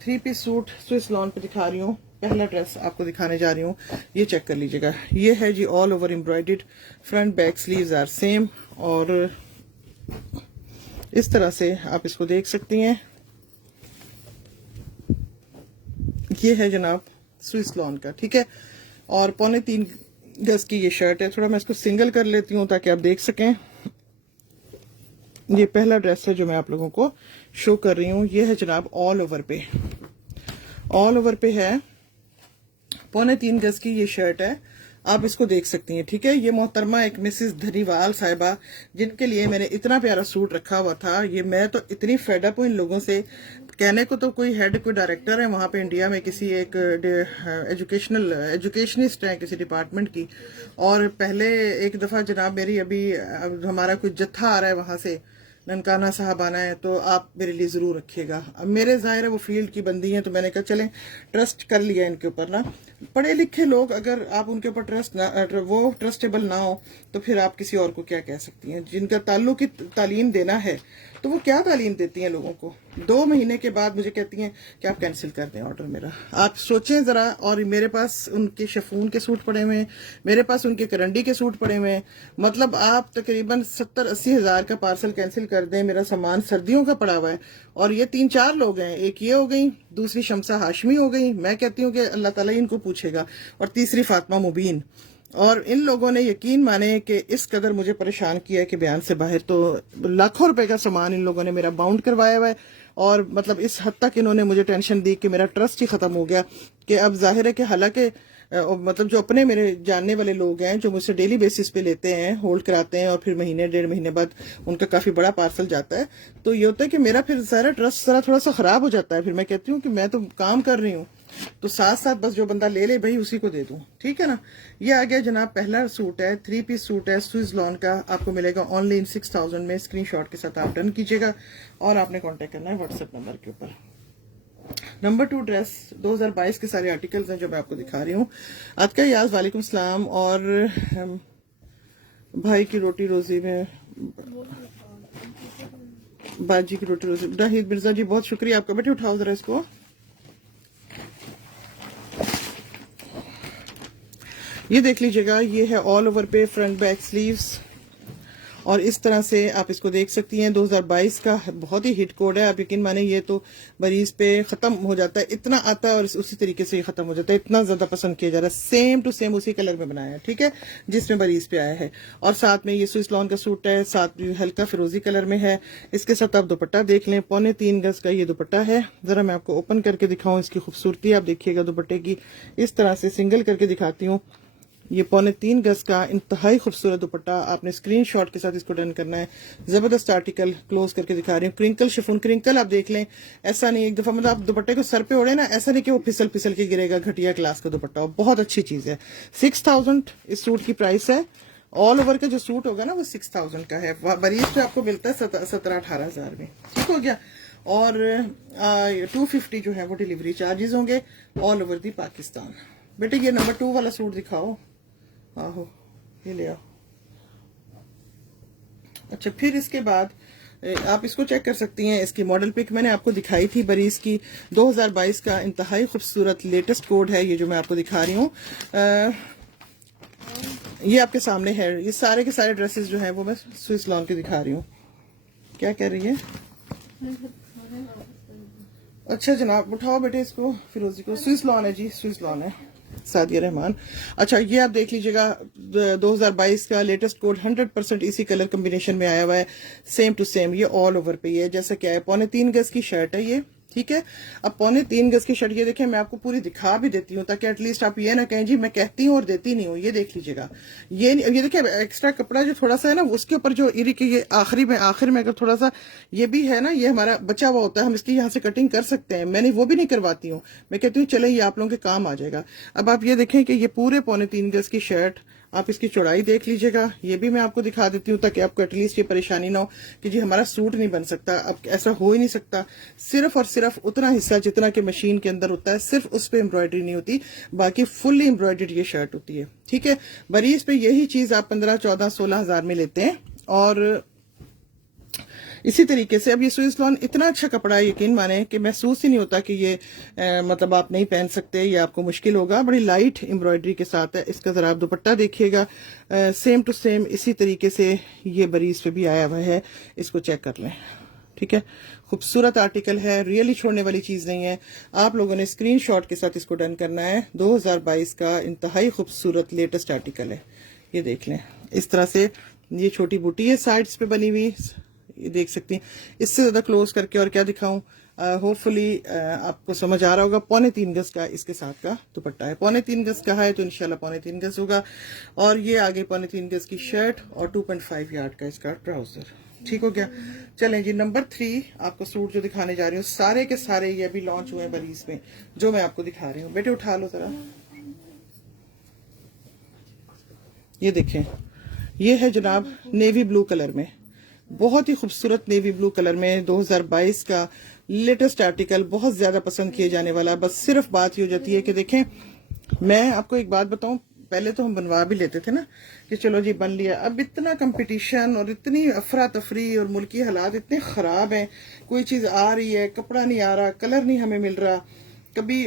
3 पीस सूट स्विस लॉन पे दिखा रही हूँ। पहला ड्रेस आपको दिखाने जा रही हूँ, ये चेक कर लीजिएगा। ये है जी all over embroidered, front back sleeves are same. और इस तरह से आप इसको देख सकती हैं। ये है जनाब स्विस लॉन का, ठीक है। और 3.25 गज की ये शर्ट है। थोड़ा मैं इसको सिंगल कर लेती हूँ ताकि आप देख सकें। ये पहला ड्रेस है जो मैं आप लोगों को शो कर रही हूँ। ये है जनाब ऑल ओवर पे, ऑल ओवर पे है, 3.25 गज की ये शर्ट है, आप इसको देख सकती हैं। ठीक है, ये मोहतरमा एक मिसेस धरीवाल साहिबा जिनके लिए मैंने इतना प्यारा सूट रखा हुआ था। ये मैं तो इतनी फेडअप हूँ इन लोगों से, कहने को तो कोई हेड कोई डायरेक्टर है वहां पे इंडिया में किसी एक एजुकेशनिस्ट है किसी डिपार्टमेंट की, और पहले एक दफा जनाब मेरी अभी हमारा कोई जत्था आ रहा है वहां से, ननकाना साहब आना है, तो आप मेरे लिए जरूर रखिएगा। अब मेरे जाहिर है वो फील्ड की बंदी हैं, तो मैंने कहा चलें ट्रस्ट कर लिया इनके ऊपर ना। पढ़े लिखे लोग अगर आप उनके ऊपर वो ट्रस्टेबल ना हो तो फिर आप किसी और को क्या कह सकती हैं। जिनका ताल्लुक ही तालीम देना है तो वो क्या तालीम देती हैं लोगों को। 2 महीने के बाद मुझे कहती हैं कि आप कैंसिल कर दें ऑर्डर मेरा। आप सोचें जरा। और मेरे पास उनके शफून के सूट पड़े हुए हैं, मेरे पास उनके करंडी के सूट पड़े हुए हैं। मतलब आप तकरीबन 70-80 हज़ार का पार्सल कैंसिल कर दें, मेरा सामान सर्दियों का पड़ा हुआ है। और ये 3-4 लोग हैं, एक ये हो गई, दूसरी शमसा हाशमी हो गई, मैं कहती हूँ कि अल्लाह ताला इनको पूछेगा, और तीसरी फातिमा मुबीन। और इन लोगों ने यकीन माने कि इस कदर मुझे परेशान किया है कि बयान से बाहर। तो लाखों रुपए का सामान इन लोगों ने मेरा बाउंड करवाया हुआ है, और मतलब इस हद तक इन्होंने मुझे टेंशन दी कि मेरा ट्रस्ट ही खत्म हो गया। कि अब जाहिर है कि हालांकि मतलब जो अपने मेरे जानने वाले लोग हैं जो मुझसे डेली बेसिस पे लेते हैं, होल्ड कराते हैं, और फिर महीने 1.5 महीने बाद उनका काफी बड़ा पार्सल जाता है, तो ये होता है कि मेरा फिर सारा ट्रस्ट सारा थोड़ा सा खराब हो जाता है। फिर मैं कहती हूँ कि मैं तो काम कर रही हूँ, तो साथ साथ बस जो बंदा ले ले भाई उसी को दे दूं। ठीक है ना। ये आ गया जनाब पहला सूट है, 3 पीस सूट है स्विस लॉन का, आपको मिलेगा ऑनली इन 6000 में। स्क्रीनशॉट के साथ आप डन कीजिएगा और आपने कांटेक्ट करना है व्हाट्सएप नंबर के ऊपर। नंबर 2 ड्रेस 2022 के सारे आर्टिकल्स हैं जो मैं आपको दिखा रही हूँ। आज का याद वालेकुम सलाम। और भाई की रोटी रोजी में बाजी की रोटी रोजी, राहिद मिर्जा जी बहुत शुक्रिया आपका। बेटे उठाओ जरा इसको। ये देख लीजिएगा, ये है ऑल ओवर पे फ्रंट बैक स्लीव्स, और इस तरह से आप इसको देख सकती हैं। 2022 का बहुत ही हिट कोड है, आप यकीन माने ये तो बरीज पे खत्म हो जाता है, इतना आता है और उसी तरीके से ये खत्म हो जाता है, इतना ज्यादा पसंद किया जा रहा है। सेम टू सेम उसी कलर में बनाया है, ठीक है, जिसमें बरीज पे आया है। और साथ में ये स्विस लॉन का सूट है, साथ में हल्का फिरोजी कलर में है। इसके साथ आप दुपट्टा देख लें, 3.25 गज का ये दुपट्टा है। जरा मैं आपको ओपन करके दिखाऊं इसकी खूबसूरती, आप देखिएगा दुपट्टे की। इस तरह से सिंगल करके दिखाती हूँ। ये 3.25 गज का इंतहाई खूबसूरत दुपट्टा, आपने स्क्रीनशॉट के साथ इसको डन करना है। जबरदस्त आर्टिकल, क्लोज करके दिखा रही हूँ। क्रिंकल शिफॉन, क्रिंकल आप देख लें, ऐसा नहीं एक दफा मतलब आप दुपट्टे को सर पे ओढ़े ना, ऐसा नहीं कि वो फिसल फिसल के गिरेगा। घटिया क्लास का दुपट्टा, बहुत अच्छी चीज है। 6000 इस सूट की प्राइस है। ऑल ओवर का जो सूट होगा ना वो 6000 का है। बरीज पे आपको मिलता है 17-18 हजार में। ठीक हो गया। और 250 जो है वो डिलीवरी चार्जेस होंगे ऑल ओवर दी पाकिस्तान। बेटे ये नंबर 2 वाला सूट दिखाओ। आहो ये ले आओ। अच्छा, फिर इसके बाद आप इसको चेक कर सकती हैं। इसकी मॉडल पिक मैंने आपको दिखाई थी बरीज की। 2022 का इंतहाई खूबसूरत लेटेस्ट कोड है ये जो मैं आपको दिखा रही हूँ। ये आपके सामने है। ये सारे के सारे ड्रेसेस जो हैं वो मैं स्विस लॉन के दिखा रही हूँ। क्या कह रही है? अच्छा जनाब उठाओ बेटे इसको, फिरोजी को। स्विस लॉन है जी, स्विस लॉन है, सादिया रहमान। अच्छा ये आप देख लीजिएगा, 2022 का लेटेस्ट कोड 100% इसी कलर कॉम्बिनेशन में आया हुआ है। सेम टू सेम ये ऑल ओवर पे ये जैसा क्या है। 3.25 गज की शर्ट है ये, ठीक है। अब 3.25 गज की शर्ट ये देखें, मैं आपको पूरी दिखा भी देती हूँ ताकि एटलीस्ट आप ये ना कहें जी मैं कहती हूँ और देती नहीं हूँ। ये देख लीजिएगा, ये देखिए एक्स्ट्रा कपड़ा जो थोड़ा सा है ना उसके ऊपर जो इरी के ये आखिर में अगर थोड़ा सा ये भी है ना, ये हमारा बचा हुआ होता है, हम इसकी यहाँ से कटिंग कर सकते हैं। मैंने वो भी नहीं करवाती हूँ, मैं कहती हूँ चले ये आप लोगों के काम आ जाएगा। अब आप ये देखें कि ये पूरे 3.25 गज की शर्ट, आप इसकी चौड़ाई देख लीजिएगा। ये भी मैं आपको दिखा देती हूँ ताकि आपको एटलीस्ट ये परेशानी ना हो कि जी हमारा सूट नहीं बन सकता। अब ऐसा हो ही नहीं सकता। सिर्फ और सिर्फ उतना हिस्सा जितना कि मशीन के अंदर होता है, सिर्फ उस पे एम्ब्रॉयडरी नहीं होती, बाकी फुल्ली एम्ब्रॉयडर्ड ये शर्ट होती है। ठीक है, बरीज पे यही चीज आप 15, 14, 16 हजार में लेते हैं। और इसी तरीके से अब ये स्विस लॉन इतना अच्छा कपड़ा है, यकीन माने कि महसूस ही नहीं होता कि ये मतलब आप नहीं पहन सकते, ये आपको मुश्किल होगा। बड़ी लाइट एम्ब्रॉयडरी के साथ है। इसका जरा आप दुपट्टा देखिएगा, सेम टू सेम इसी तरीके से ये बरीज पे भी आया हुआ है। इसको चेक कर लें, ठीक है। खूबसूरत आर्टिकल है, रियली छोड़ने वाली चीज नहीं है। आप लोगों ने स्क्रीनशॉट के साथ इसको डन करना है। 2022 का इंतहाई खूबसूरत लेटेस्ट आर्टिकल है, ये देख लें। इस तरह से ये छोटी बूटी है साइड्स पे बनी हुई, ये देख सकती हैं। इससे ज्यादा क्लोज करके और क्या दिखाऊं, होपफुली आपको समझ आ रहा होगा। 3.25 गज का इसके साथ का दुपट्टा है, 3.25 गज का है तो इंशाल्लाह 3.25 गज होगा। और ये आगे 3.25 गज की शर्ट और 2.5 यार्ड का इसका ट्राउजर। ठीक हो गया। चलें जी, नंबर 3 आपको सूट जो दिखाने जा रही हूँ, सारे के सारे ये अभी लॉन्च हुए हैं बरीज में, जो मैं आपको दिखा रही हूँ। बेटे उठा लो जरा, ये देखें, ये है जनाब नेवी ब्लू कलर में, बहुत ही खूबसूरत नेवी ब्लू कलर में 2022 का लेटेस्ट आर्टिकल, बहुत ज्यादा पसंद किए जाने वाला। बस सिर्फ बात ये हो जाती है कि देखें, मैं आपको एक बात बताऊं, पहले तो हम बनवा भी लेते थे ना कि चलो जी बन लिया। अब इतना कंपटीशन और इतनी अफरा तफरी और मुल्की हालात इतने खराब हैं, कोई चीज आ रही है, कपड़ा नहीं आ रहा, कलर नहीं हमें मिल रहा, कभी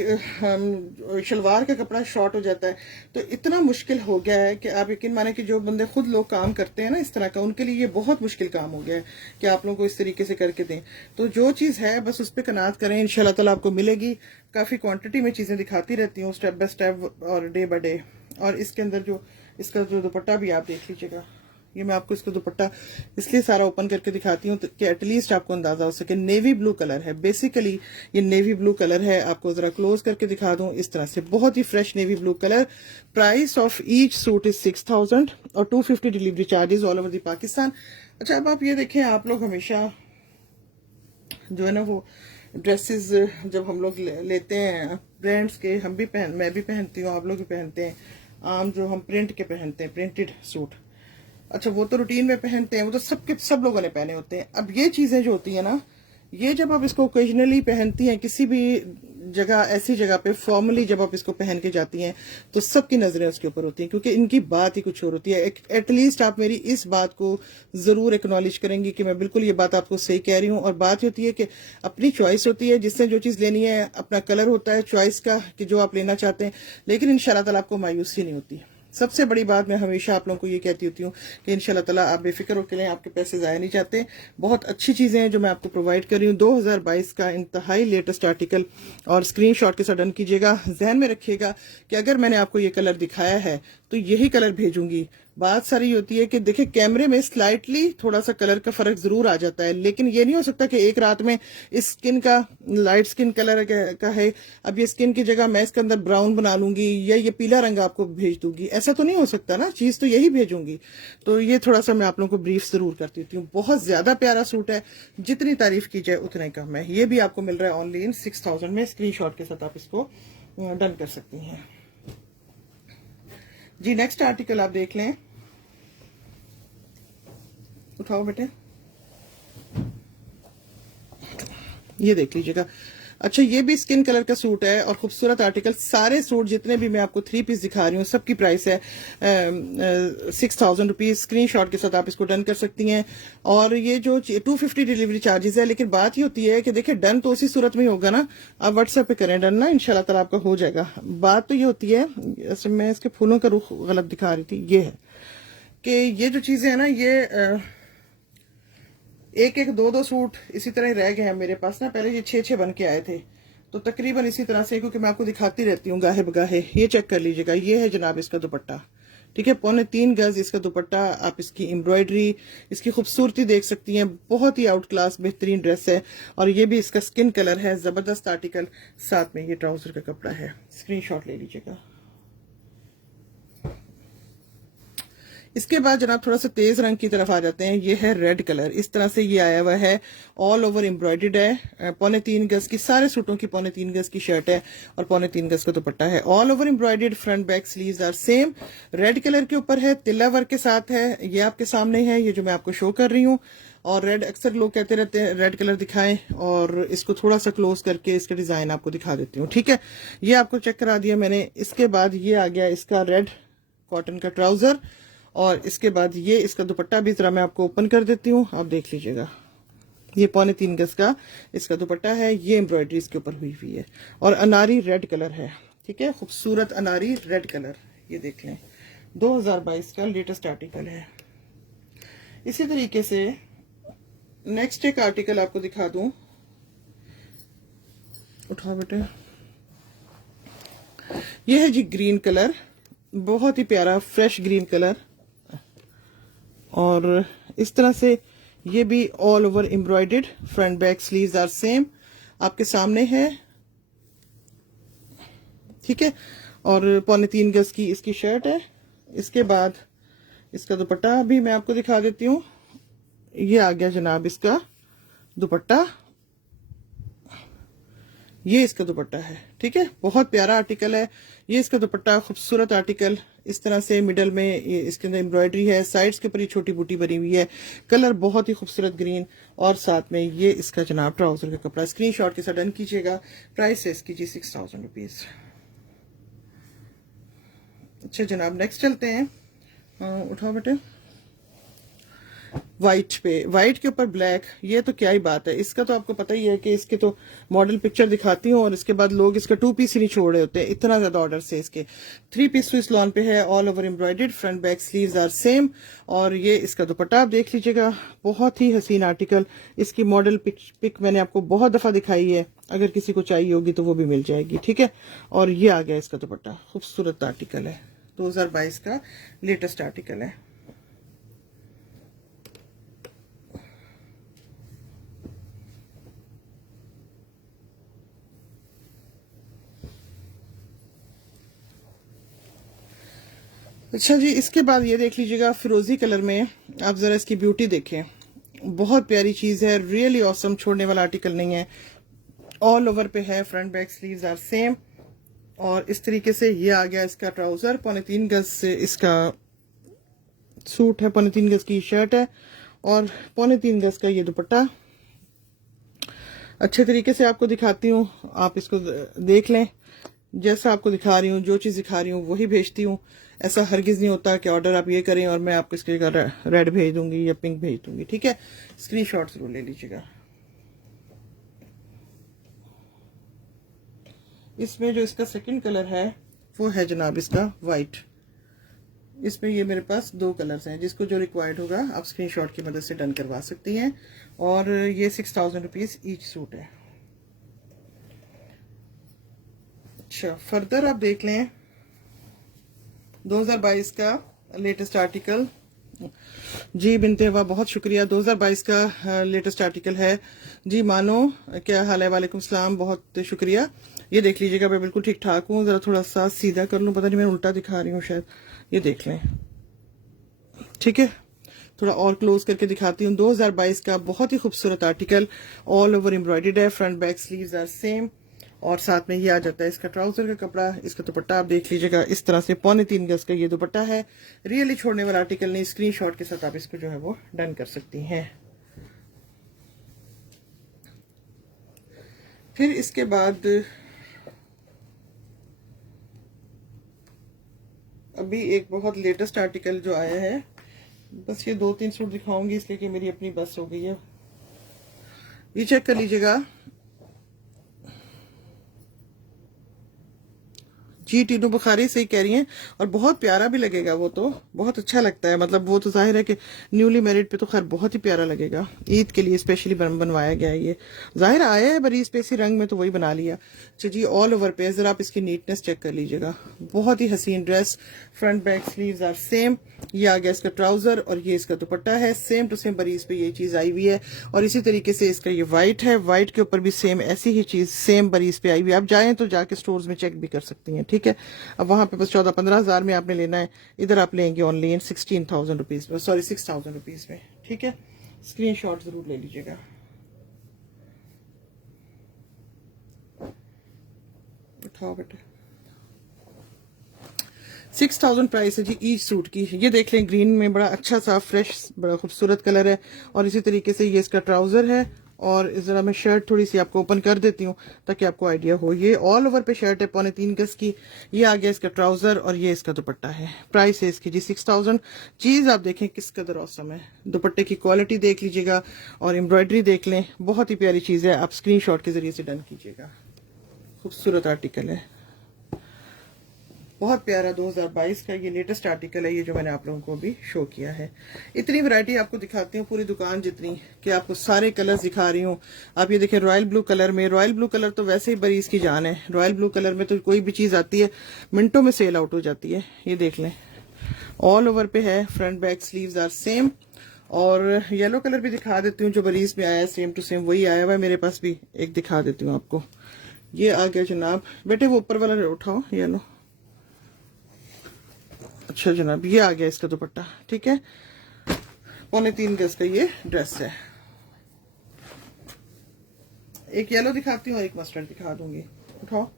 शलवार का कपड़ा शॉर्ट हो जाता है, तो इतना मुश्किल हो गया है कि आप यकीन माने कि जो बंदे खुद लोग काम करते हैं ना इस तरह का, उनके लिए ये बहुत मुश्किल काम हो गया है कि आप लोगों को इस तरीके से करके दें। तो जो चीज़ है बस उस पर कनात करें, इंशाल्लाह ताला आपको मिलेगी। काफ़ी क्वांटिटी में चीज़ें दिखाती रहती हूँ स्टेप बाय स्टेप और डे बाय डे। और इसके अंदर जो इसका जो दुपट्टा भी आप देख लीजिएगा, ये मैं आपको इसका दुपट्टा इसलिए सारा ओपन करके दिखाती हूँ कि एटलीस्ट आपको अंदाजा हो सके। नेवी ब्लू कलर है, बेसिकली ये नेवी ब्लू कलर है। आपको जरा क्लोज करके दिखा दूं, इस तरह से बहुत ही fresh navy blue colour. Price of each suit is 6000 और 250 delivery charges all over the Pakistan. अच्छा, अब आप ये देखें, आप लोग हमेशा जो है ना वो ड्रेसेस जब हम लोग लेते हैं ब्रांड्स के, मैं भी पहनती हूँ, आप लोग भी पहनते हैं, आम जो हम प्रिंट के पहनते हैं, प्रिंटेड सूट। अच्छा, वो तो रूटीन में पहनते हैं, वो तो सब लोगों ने पहने होते हैं। अब ये चीजें जो होती है ना, ये जब आप इसको ओकेजनली पहनती हैं किसी भी जगह, ऐसी जगह पे फॉर्मली जब आप इसको पहन के जाती हैं, तो सबकी नजरें उसके ऊपर होती हैं, क्योंकि इनकी बात ही कुछ और होती है। एटलीस्ट आप मेरी इस बात को जरूर एक्नॉलेज करेंगी कि मैं बिल्कुल ये बात आपको सही कह रही हूँ। और बात होती है कि अपनी चॉइस होती है, जिससे जो चीज लेनी है, अपना कलर होता है चॉइस का कि जो आप लेना चाहते हैं, लेकिन इंशाल्लाह ताला आपको मायूसी नहीं होती। सबसे बड़ी बात मैं हमेशा आप लोगों को ये कहती होती हूँ कि इंशाल्लाह ताला आप बेफिक्र होकर लें, आपके पैसे जाया नहीं जाते। बहुत अच्छी चीजें हैं जो मैं आपको प्रोवाइड कर रही हूँ। 2022 का इंतहाई लेटेस्ट आर्टिकल, और स्क्रीनशॉट के साथ डन कीजिएगा। जहन में रखिएगा कि अगर मैंने आपको ये कलर दिखाया है तो यही कलर भेजूंगी। बात सारी होती है कि देखिए, कैमरे में स्लाइटली थोड़ा सा कलर का फर्क जरूर आ जाता है, लेकिन ये नहीं हो सकता कि एक रात में इस स्किन का लाइट स्किन कलर का है, अब ये स्किन की जगह मैं इसके अंदर ब्राउन बना लूंगी या ये पीला रंग आपको भेज दूंगी। ऐसा तो नहीं हो सकता ना, चीज तो यही भेजूंगी। तो ये थोड़ा सा मैं आप लोगों को ब्रीफ जरूर करती होती हूँ। बहुत ज्यादा प्यारा सूट है, जितनी तारीफ की जाए उतना ही कम है। ये भी आपको मिल रहा है ओनली इन 6000 में। स्क्रीनशॉट के साथ आप इसको डन कर सकती हैं जी। नेक्स्ट आर्टिकल आप देख लें, उठाओ बेटे, ये देख लीजिएगा। अच्छा, ये भी स्किन कलर का सूट है और खूबसूरत आर्टिकल। सारे सूट जितने भी मैं आपको 3 पीस दिखा रही हूँ, सबकी प्राइस है 6000 रुपीज। स्क्रीनशॉट के साथ आप इसको डन कर सकती हैं। और ये जो 250 डिलीवरी चार्जेस है, लेकिन बात ये होती है कि देखिए, डन तो उसी सूरत में ही होगा ना, आप व्हाट्सएप पे करें डन ना, इंशाल्लाह ताला आपका हो जाएगा। बात तो ये होती है, जैसे मैं इसके फूलों का रुख गलत दिखा रही थी, ये है कि ये जो चीजें है ना, ये एक दो सूट इसी तरह ही रह गए हैं मेरे पास ना। पहले ये 6 बन के आए थे, तो तकरीबन इसी तरह से, क्योंकि मैं आपको दिखाती रहती हूँ गाहे बगाहे। ये चेक कर लीजिएगा, ये है जनाब इसका दुपट्टा। ठीक है, 3.25 गज इसका दुपट्टा। आप इसकी एम्ब्रॉयडरी, इसकी खूबसूरती देख सकती हैं। बहुत ही आउट क्लास बेहतरीन ड्रेस है। और ये भी इसका स्किन कलर है, जबरदस्त आर्टिकल। साथ में ये ट्राउजर का कपड़ा है। स्क्रीनशॉट ले लीजिएगा। इसके बाद जनाब थोड़ा सा तेज रंग की तरफ आ जाते हैं। ये है रेड कलर, इस तरह से ये आया हुआ है, ऑल ओवर एम्ब्रॉयडर्ड है। 3.25 गज की, सारे सूटों की 3.25 गज की शर्ट है और 3.25 गज का दुपट्टा है। All over embroidered, front back sleeves are same. Red colour के ऊपर है, तिल्ला वर्क के साथ है। ये आपके सामने है, ये जो मैं आपको शो कर रही हूँ। और रेड, अक्सर लोग कहते रहते हैं रेड कलर दिखाएं, और इसको थोड़ा सा क्लोज करके इसका डिजाइन आपको दिखा देती हूँ। ठीक है, ये आपको चेक करा दिया मैंने। इसके बाद ये आ गया इसका रेड कॉटन का ट्राउजर, और इसके बाद ये इसका दुपट्टा भी जरा मैं आपको ओपन कर देती हूँ, आप देख लीजिएगा। ये 3.25 गज का इसका दुपट्टा है। ये एम्ब्रॉयडरी इसके ऊपर हुई हुई है और अनारी रेड कलर है। ठीक है, खूबसूरत अनारी रेड कलर, ये देख लें। 2022 का लेटेस्ट आर्टिकल है। इसी तरीके से नेक्स्ट एक आर्टिकल आपको दिखा दूं, उठाओ बेटे। ये है जी ग्रीन कलर, बहुत ही प्यारा फ्रेश ग्रीन कलर। और इस तरह से ये भी all over embroidered, front back sleeves are same, आपके सामने है, ठीक है। और 3.25 गज की इसकी शर्ट है। इसके बाद इसका दुपट्टा भी मैं आपको दिखा देती हूँ। ये आ गया जनाब इसका दुपट्टा, ये इसका दुपट्टा है, ठीक है। बहुत प्यारा आर्टिकल है ये, इसका दुपट्टा खूबसूरत आर्टिकल, इस तरह से मिडल में ये इसके अंदर एम्ब्रॉयडरी है, साइड्स के ऊपर ये छोटी बूटी बनी हुई है, कलर बहुत ही खूबसूरत ग्रीन, और साथ में ये इसका जनाब ट्राउजर का कपड़ा। स्क्रीनशॉट के साथ डन कीजिएगा। प्राइस है इसकी जी 6000 रुपीज। अच्छा जनाब नेक्स्ट चलते हैं, उठाओ बेटे। व्हाइट पे, व्हाइट के ऊपर ब्लैक, ये तो क्या ही बात है। इसका तो आपको पता ही है कि इसके तो मॉडल पिक्चर दिखाती हूँ और इसके बाद लोग इसका 2 पीस ही नहीं छोड़ रहे होते, इतना ज्यादा ऑर्डर से इसके। 3 पीस स्विस लॉन पे है, all over embroidered, front back sleeves are same, और ये इसका दुपट्टा आप देख लीजिएगा, बहुत ही हसीन आर्टिकल। इसकी मॉडल पिक मैंने आपको बहुत दफा दिखाई है, अगर किसी को चाहिए होगी तो वो भी मिल जाएगी, ठीक है। और ये आ गया इसका दुपट्टा, खूबसूरत आर्टिकल है, 2022 का लेटेस्ट आर्टिकल है। अच्छा जी, इसके बाद ये देख लीजिएगा फिरोजी कलर में, आप जरा इसकी ब्यूटी देखें, बहुत प्यारी चीज है, रियली ऑसम, छोड़ने वाला आर्टिकल नहीं है। ऑल ओवर पे है, front back sleeves are same, और इस तरीके से ये आ गया इसका ट्राउजर, 3.25 गज से इसका सूट है, 3.25 गज की शर्ट है, और 3.25 गज का ये दुपट्टा। अच्छे तरीके से आपको दिखाती हूँ, आप इसको देख लें। जैसा आपको दिखा रही हूँ, जो चीज दिखा रही हूँ वही भेजती हूँ। ऐसा हरगिज नहीं होता कि ऑर्डर आप ये करें और मैं आपको इसके रेड भेज दूंगी या पिंक भेज दूंगी, ठीक है। स्क्रीनशॉट जरूर ले लीजिएगा। इसमें जो इसका सेकंड कलर है वो है जनाब इसका वाइट। इसमें ये मेरे पास 2 कलर्स हैं, जिसको जो रिक्वायर्ड होगा आप स्क्रीनशॉट की मदद से डन करवा सकती हैं। और ये 6000 रुपीज ईच सूट है। अच्छा, फर्दर आप देख लें 2022 का लेटेस्ट आर्टिकल। जी बिनते हुआ, बहुत शुक्रिया। 2022 का लेटेस्ट आर्टिकल है जी। मानो क्या हाल है? वालेकुम सलाम, बहुत शुक्रिया। ये देख लीजिएगा, मैं बिल्कुल ठीक ठाक हूँ। जरा थोड़ा सा सीधा कर लूँ, पता नहीं मैं उल्टा दिखा रही हूँ शायद, ये देख लें, ठीक है। थोड़ा और क्लोज करके दिखाती हूँ। 2022 का बहुत ही खूबसूरत आर्टिकल, ऑल ओवर एम्ब्रॉयडर्ड है, front back sleeves are same, और साथ में ये आ जाता है इसका ट्राउजर का कपड़ा। इसका दुपट्टा आप देख लीजिएगा, इस तरह से 3.25 गज का ये दुपट्टा है। रियली छोड़ने वाला आर्टिकल नहीं, स्क्रीनशॉट के साथ आप इसको जो है वो डन कर सकती हैं। फिर इसके बाद अभी एक बहुत लेटेस्ट आर्टिकल जो आया है, बस ये 2-3 सूट दिखाऊंगी इसलिए कि मेरी अपनी बस हो गई है। ये चेक कर लीजिएगा जी। टीनू बुखारी सही कह रही हैं, और बहुत प्यारा भी लगेगा, वो तो बहुत अच्छा लगता है। मतलब वो तो जाहिर है कि न्यूली मैरिड पे तो खैर बहुत ही प्यारा लगेगा। ईद के लिए स्पेशली बनवाया गया है ये, जाहिर आया है बड़ी स्पेसी रंग में तो वही बना लिया। अच्छा जी, ऑल ओवर पे जरा आप इसकी नीटनेस चेक कर लीजिएगा, बहुत ही हसीन dress, front back sleeves are same. ये आ गया इसका ट्राउजर, और ये इसका दुपट्टा है, सेम टू सेम बरीज पे ये चीज आई हुई है। और इसी तरीके से इसका ये व्हाइट है, व्हाइट के ऊपर भी सेम ऐसी ही चीज सेम बरीज पे आई हुई है। आप जाएं तो जाके स्टोर्स में चेक भी कर सकती हैं, ठीक है। अब वहां पे बस 14-15 हजार में आपने लेना है, इधर आप लेंगे ओनली इन 16,000 रुपीज में, सॉरी 6,000 रुपीज में, ठीक है। स्क्रीनशॉट जरूर ले लीजिएगा। उठाओ बेटे। 6,000 प्राइस है जी ईच सूट की। ये देख लें, ग्रीन में बड़ा अच्छा सा फ्रेश बड़ा खूबसूरत कलर है, और इसी तरीके से ये इसका ट्राउजर है। और जरा मैं शर्ट थोड़ी सी आपको ओपन कर देती हूँ ताकि आपको आइडिया हो। ये ऑल ओवर पे शर्ट है 3.25 गज की। ये आ गया इसका ट्राउजर, और ये इसका दुपट्टा है। प्राइस है इसकी जी 6,000। चीज आप देखें किस कदर औसम है, दुपट्टे की क्वालिटी देख लीजिएगा, और एम्ब्रॉयडरी देख लें, बहुत ही प्यारी चीज है। आप स्क्रीनशॉट के जरिए से डन कीजिएगा। खूबसूरत आर्टिकल है, बहुत प्यारा 2022 का ये लेटेस्ट आर्टिकल है, ये जो मैंने आप लोगों को भी शो किया है। इतनी वैरायटी आपको दिखाती हूँ, पूरी दुकान जितनी कि आपको सारे कलर्स दिखा रही हूँ। आप ये देखें रॉयल ब्लू कलर में, रॉयल ब्लू कलर तो वैसे ही बरीज की जान है। रॉयल ब्लू कलर में तो कोई भी चीज आती है मिनटों में सेल आउट हो जाती है। ये देख लें, ऑल ओवर पे है, front back sleeves are same, और येलो कलर भी दिखा देती हूँ जो बरीज में आया है, सेम टू सेम वही आया हुआ है मेरे पास भी। एक दिखा देती हूँ आपको, ये आ गया जनाब। बेटे वो ऊपर वाला उठाओ येलो। अच्छा जनाब, ये आ गया इसका दुपट्टा, ठीक है। 3.25 गज का ये ड्रेस है। एक येलो दिखाती हूँ और एक मस्टर्ड दिखा दूंगी। उठाओ,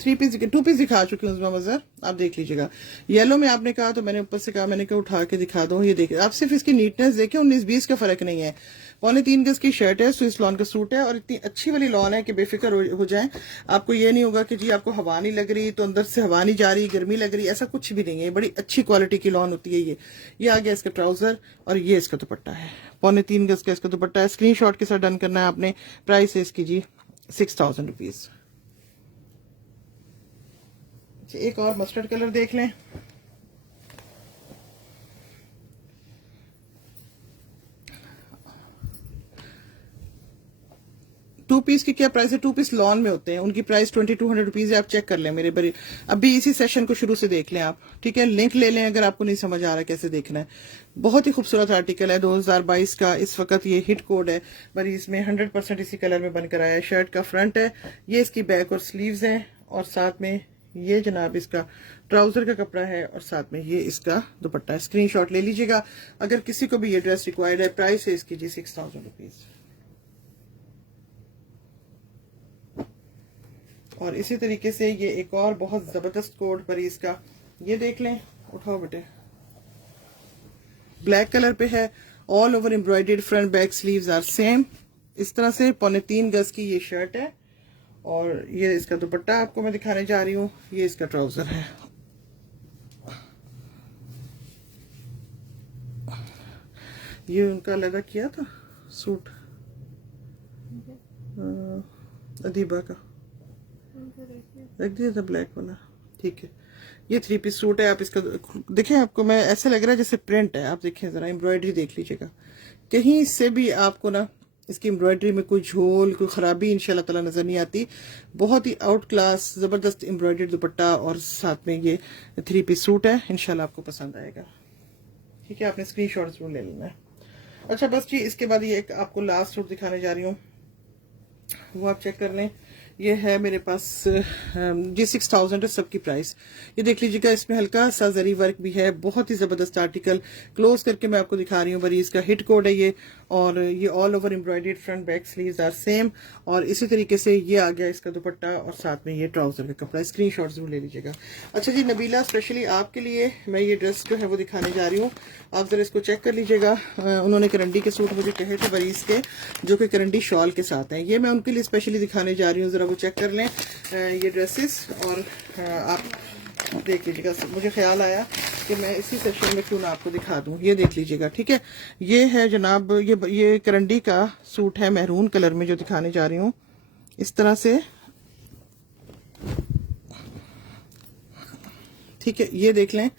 2 पीस दिखा चुकी हूँ मजर, आप देख लीजिएगा। येलो में आपने कहा तो मैंने ऊपर से कहा, मैंने कहा उठा के दिखा दो। ये देखिए, आप सिर्फ इसकी नीटनेस देखें, 19-20 का फर्क नहीं है। 3.25 गज की शर्ट है, स्विस लॉन का सूट है और इतनी अच्छी वाली लॉन है कि बेफिक्र हो जाए। आपको ये नहीं होगा कि जी आपको हवा नहीं लग रही तो अंदर से हवा नहीं जा रही, गर्मी लग रही, ऐसा कुछ भी नहीं है। बड़ी अच्छी क्वालिटी की लॉन होती है ये आ गया इसका ट्राउजर और ये इसका दुपट्टा है। 3.25 गज का इसका दुपट्टा है। स्क्रीन शॉट के साथ डन करना है आपने। प्राइस है इसकी जी 6000 रुपीज। एक और मस्टर्ड कलर देख लें। टू पीस की क्या प्राइस है? 2 पीस लॉन में होते हैं, उनकी प्राइस 2200 रुपीज है। आप चेक कर लें मेरे बड़ी, अभी इसी सेशन को शुरू से देख लें आप, ठीक है। लिंक ले लें अगर आपको नहीं समझ आ रहा कैसे देखना है। बहुत ही खूबसूरत आर्टिकल है, 2022 का। इस वक्त ये हिट कोड है, पर इसमें 100% इसी कलर में बनकर आया है। शर्ट का फ्रंट है, ये इसकी बैक और स्लीव्स हैं और साथ में ये जनाब इसका ट्राउजर का कपड़ा है और साथ में ये इसका दुपट्टा है। स्क्रीनशॉट ले लीजिएगा अगर किसी को भी ये ड्रेस रिक्वायर्ड है। प्राइस है इसकी जी 6000 रुपीज। और इसी तरीके से ये एक और बहुत जबरदस्त कोड पर इसका, ये देख लें। उठाओ बेटे, ब्लैक कलर पे है, all over embroidered, front back sleeves are same. इस तरह से 3.25 गज की ये शर्ट है और ये इसका दुपट्टा आपको मैं दिखाने जा रही हूँ। ये इसका ट्राउजर है। ये उनका लगा किया था सूट अदीबा का, रख दिया था ब्लैक वाला, ठीक है। ये 3 पीस सूट है। आप इसका देखें, आपको मैं ऐसे लग रहा है जैसे प्रिंट है। आप देखें जरा, एम्ब्रॉयडरी देख लीजिएगा, कहीं से भी आपको ना इसकी एम्ब्रॉयडरी में कोई झोल, कोई खराबी इंशाल्लाह ताला नजर नहीं आती। बहुत ही आउट क्लास जबरदस्त एम्ब्रॉयडरी दुपट्टा और साथ में ये 3 पीस सूट है। इंशाल्लाह आपको पसंद आएगा, ठीक है। आपने स्क्रीनशॉट जरूर ले लेना है। अच्छा बस जी, इसके बाद ये एक आपको लास्ट सूट दिखाने जा रही हूँ, वो आप चेक कर लें। ये है मेरे पास जी 6000 है सबकी प्राइस। ये देख लीजिएगा, इसमें हल्का सा जरी वर्क भी है, बहुत ही जबरदस्त आर्टिकल। क्लोज करके मैं आपको दिखा रही हूँ, बरी इसका हिट कोड है ये। और ये all over embroidered, front back sleeves are same. और इसी तरीके से ये आ गया इसका दुपट्टा और साथ में ये ट्राउजर का कपड़ा। स्क्रीनशॉट जरूर ले लीजिएगा। अच्छा जी नबीला, स्पेशली आपके लिए मैं ये ड्रेस जो है वो दिखाने जा रही हूँ। आप जरा इसको चेक कर लीजिएगा। उन्होंने करंडी के सूट मुझे कहे थे बरीज के, जो कि करंडी शॉल के साथ हैं। ये मैं उनके लिए स्पेशली दिखाने जा रही हूँ, जरा वो चेक कर लें ये ड्रेसेस। और आप देख लीजिएगा, मुझे ख्याल आया कि मैं इसी सेशन में क्यों ना आपको दिखा दूं। ये देख लीजिएगा, ठीक है। ये है जनाब, ये करंडी का सूट है मैरून कलर में जो दिखाने जा रही हूँ। इस तरह से, ठीक है। ये देख लें,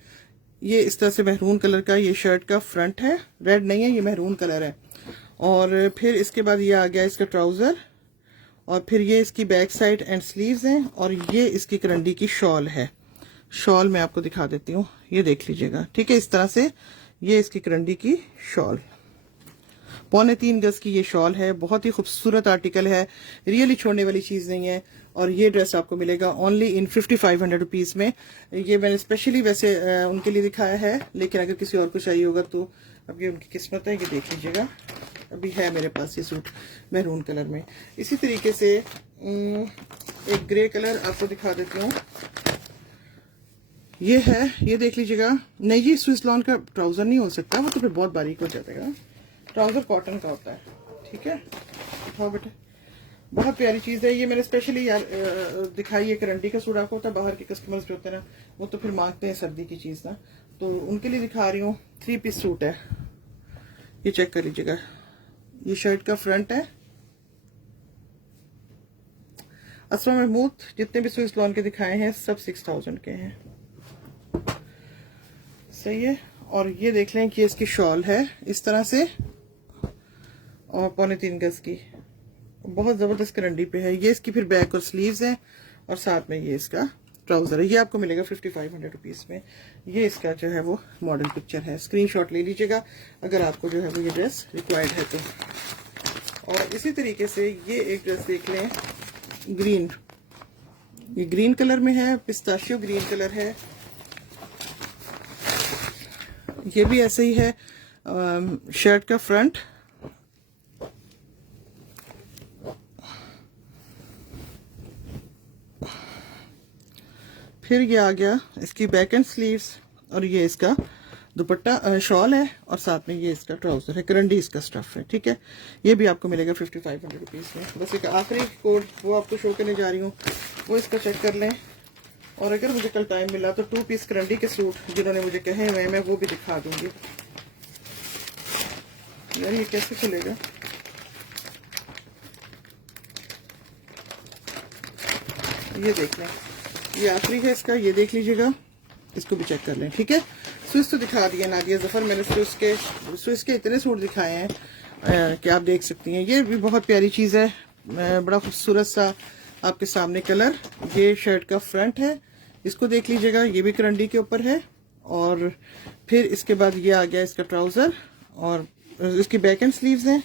ये इस तरह से मैरून कलर का ये शर्ट का फ्रंट है, रेड नहीं है, ये मैरून कलर है। और फिर इसके बाद ये आ गया इसका ट्राउजर और फिर ये इसकी बैक साइड एंड स्लीव्स हैं और ये इसकी करंडी की शॉल है। शॉल मैं आपको दिखा देती हूँ, ये देख लीजिएगा, ठीक है। इस तरह से ये इसकी करंडी की शॉल, 3.25 गज की ये शॉल है। बहुत ही खूबसूरत आर्टिकल है, रियली छोड़ने वाली चीज नहीं है। और ये ड्रेस आपको मिलेगा ओनली इन 5500 रुपीज में। ये मैंने स्पेशली वैसे उनके लिए दिखाया है, लेकिन अगर किसी और को चाहिए होगा तो अब ये उनकी किस्मत है। ये देख लीजिएगा, अभी है मेरे पास ये सूट मैरून कलर में। इसी तरीके से एक ग्रे कलर आपको दिखा देती हूँ, ये है, ये देख लीजिएगा। नहीं, ये स्विस लॉन का ट्राउजर नहीं हो सकता, वो तो फिर बहुत बारीक हो जाएगा। ट्राउजर कॉटन का होता है, ठीक है। उठाओ बेटे, बहुत प्यारी चीज है। ये मैंने स्पेशली यार दिखाई है। करंडी का सूट आपको होता है, बाहर के कस्टमर्स जो होते हैं ना वो तो फिर मांगते हैं सर्दी की चीज ना, तो उनके लिए दिखा रही हूँ। 3 पीस सूट है, ये चेक कर लीजिएगा। ये शर्ट का फ्रंट है। असरा महमूद जितने भी स्विस लॉन के दिखाए हैं सब 6000 के हैं, सही है। और ये देख लें कि इसकी शॉल है इस तरह से और 3.25 गज की, बहुत जबरदस्त करंडी पे है। ये इसकी फिर बैक और स्लीव्स हैं और साथ में ये इसका ट्राउजर है। ये आपको मिलेगा 5500 रुपीज में। ये इसका जो है वो मॉडल पिक्चर है, स्क्रीनशॉट ले लीजिएगा अगर आपको जो है वो ये ड्रेस रिक्वायर्ड है तो। और इसी तरीके से ये एक ड्रेस देख लें, ग्रीन, ये ग्रीन कलर में है, पिस्ताशियो ग्रीन कलर है। ये भी ऐसे ही है, शर्ट का फ्रंट, फिर ये आ गया इसकी बैक एंड स्लीव्स, और ये इसका दुपट्टा शॉल है, और साथ में ये इसका ट्राउजर है, करंडी इसका स्टफ है। ठीक है, ये भी आपको मिलेगा 5500 रुपीज में। बस एक आखिरी कोड वो आपको शो करने जा रही हूँ, वो इसका चेक कर लें। और अगर मुझे कल टाइम मिला तो 2 पीस करंडी के सूट जिन्होंने मुझे कहे हुए हैं मैं वो भी दिखा दूंगी। यार ये कैसे खुलेगा, ये देख लें, ये आखिरी है इसका, ये देख लीजिएगा, इसको भी चेक कर लें। ठीक है, स्विस तो दिखा दिया नादिया जफर, मैंने स्विस के इतने सूट दिखाए हैं कि आप देख सकती हैं। ये भी बहुत प्यारी चीज़ है, बड़ा खूबसूरत सा आपके सामने कलर। ये शर्ट का फ्रंट है, इसको देख लीजिएगा, ये भी करंडी के ऊपर है। और फिर इसके बाद ये आ गया इसका ट्राउजर, और इसकी बैक एंड स्लीव्स है,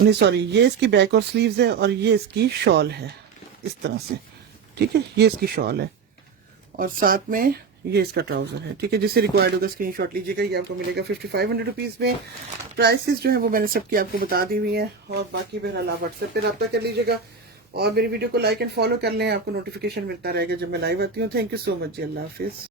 नहीं सॉरी, ये इसकी बैक और स्लीव्स है, और ये इसकी शॉल है इस तरह से। ठीक है, ये इसकी शॉल है, और साथ में ये इसका ट्राउजर है। ठीक है, जिससे रिक्वायर्ड होगा स्क्रीनशॉट लीजिएगा। ये आपको मिलेगा 5500 रुपीज में। प्राइसेस जो है वो मैंने सबकी आपको बता दी हुई है, और बाकी बहरहाल आप व्हाट्सएप पे रब्ता कर लीजिएगा, और मेरी वीडियो को लाइक एंड फॉलो कर लें, आपको नोटिफिकेशन मिलता रहेगा जब मैं लाइव आती हूँ। थैंक यू सो मच जी, अल्लाह हाफिज।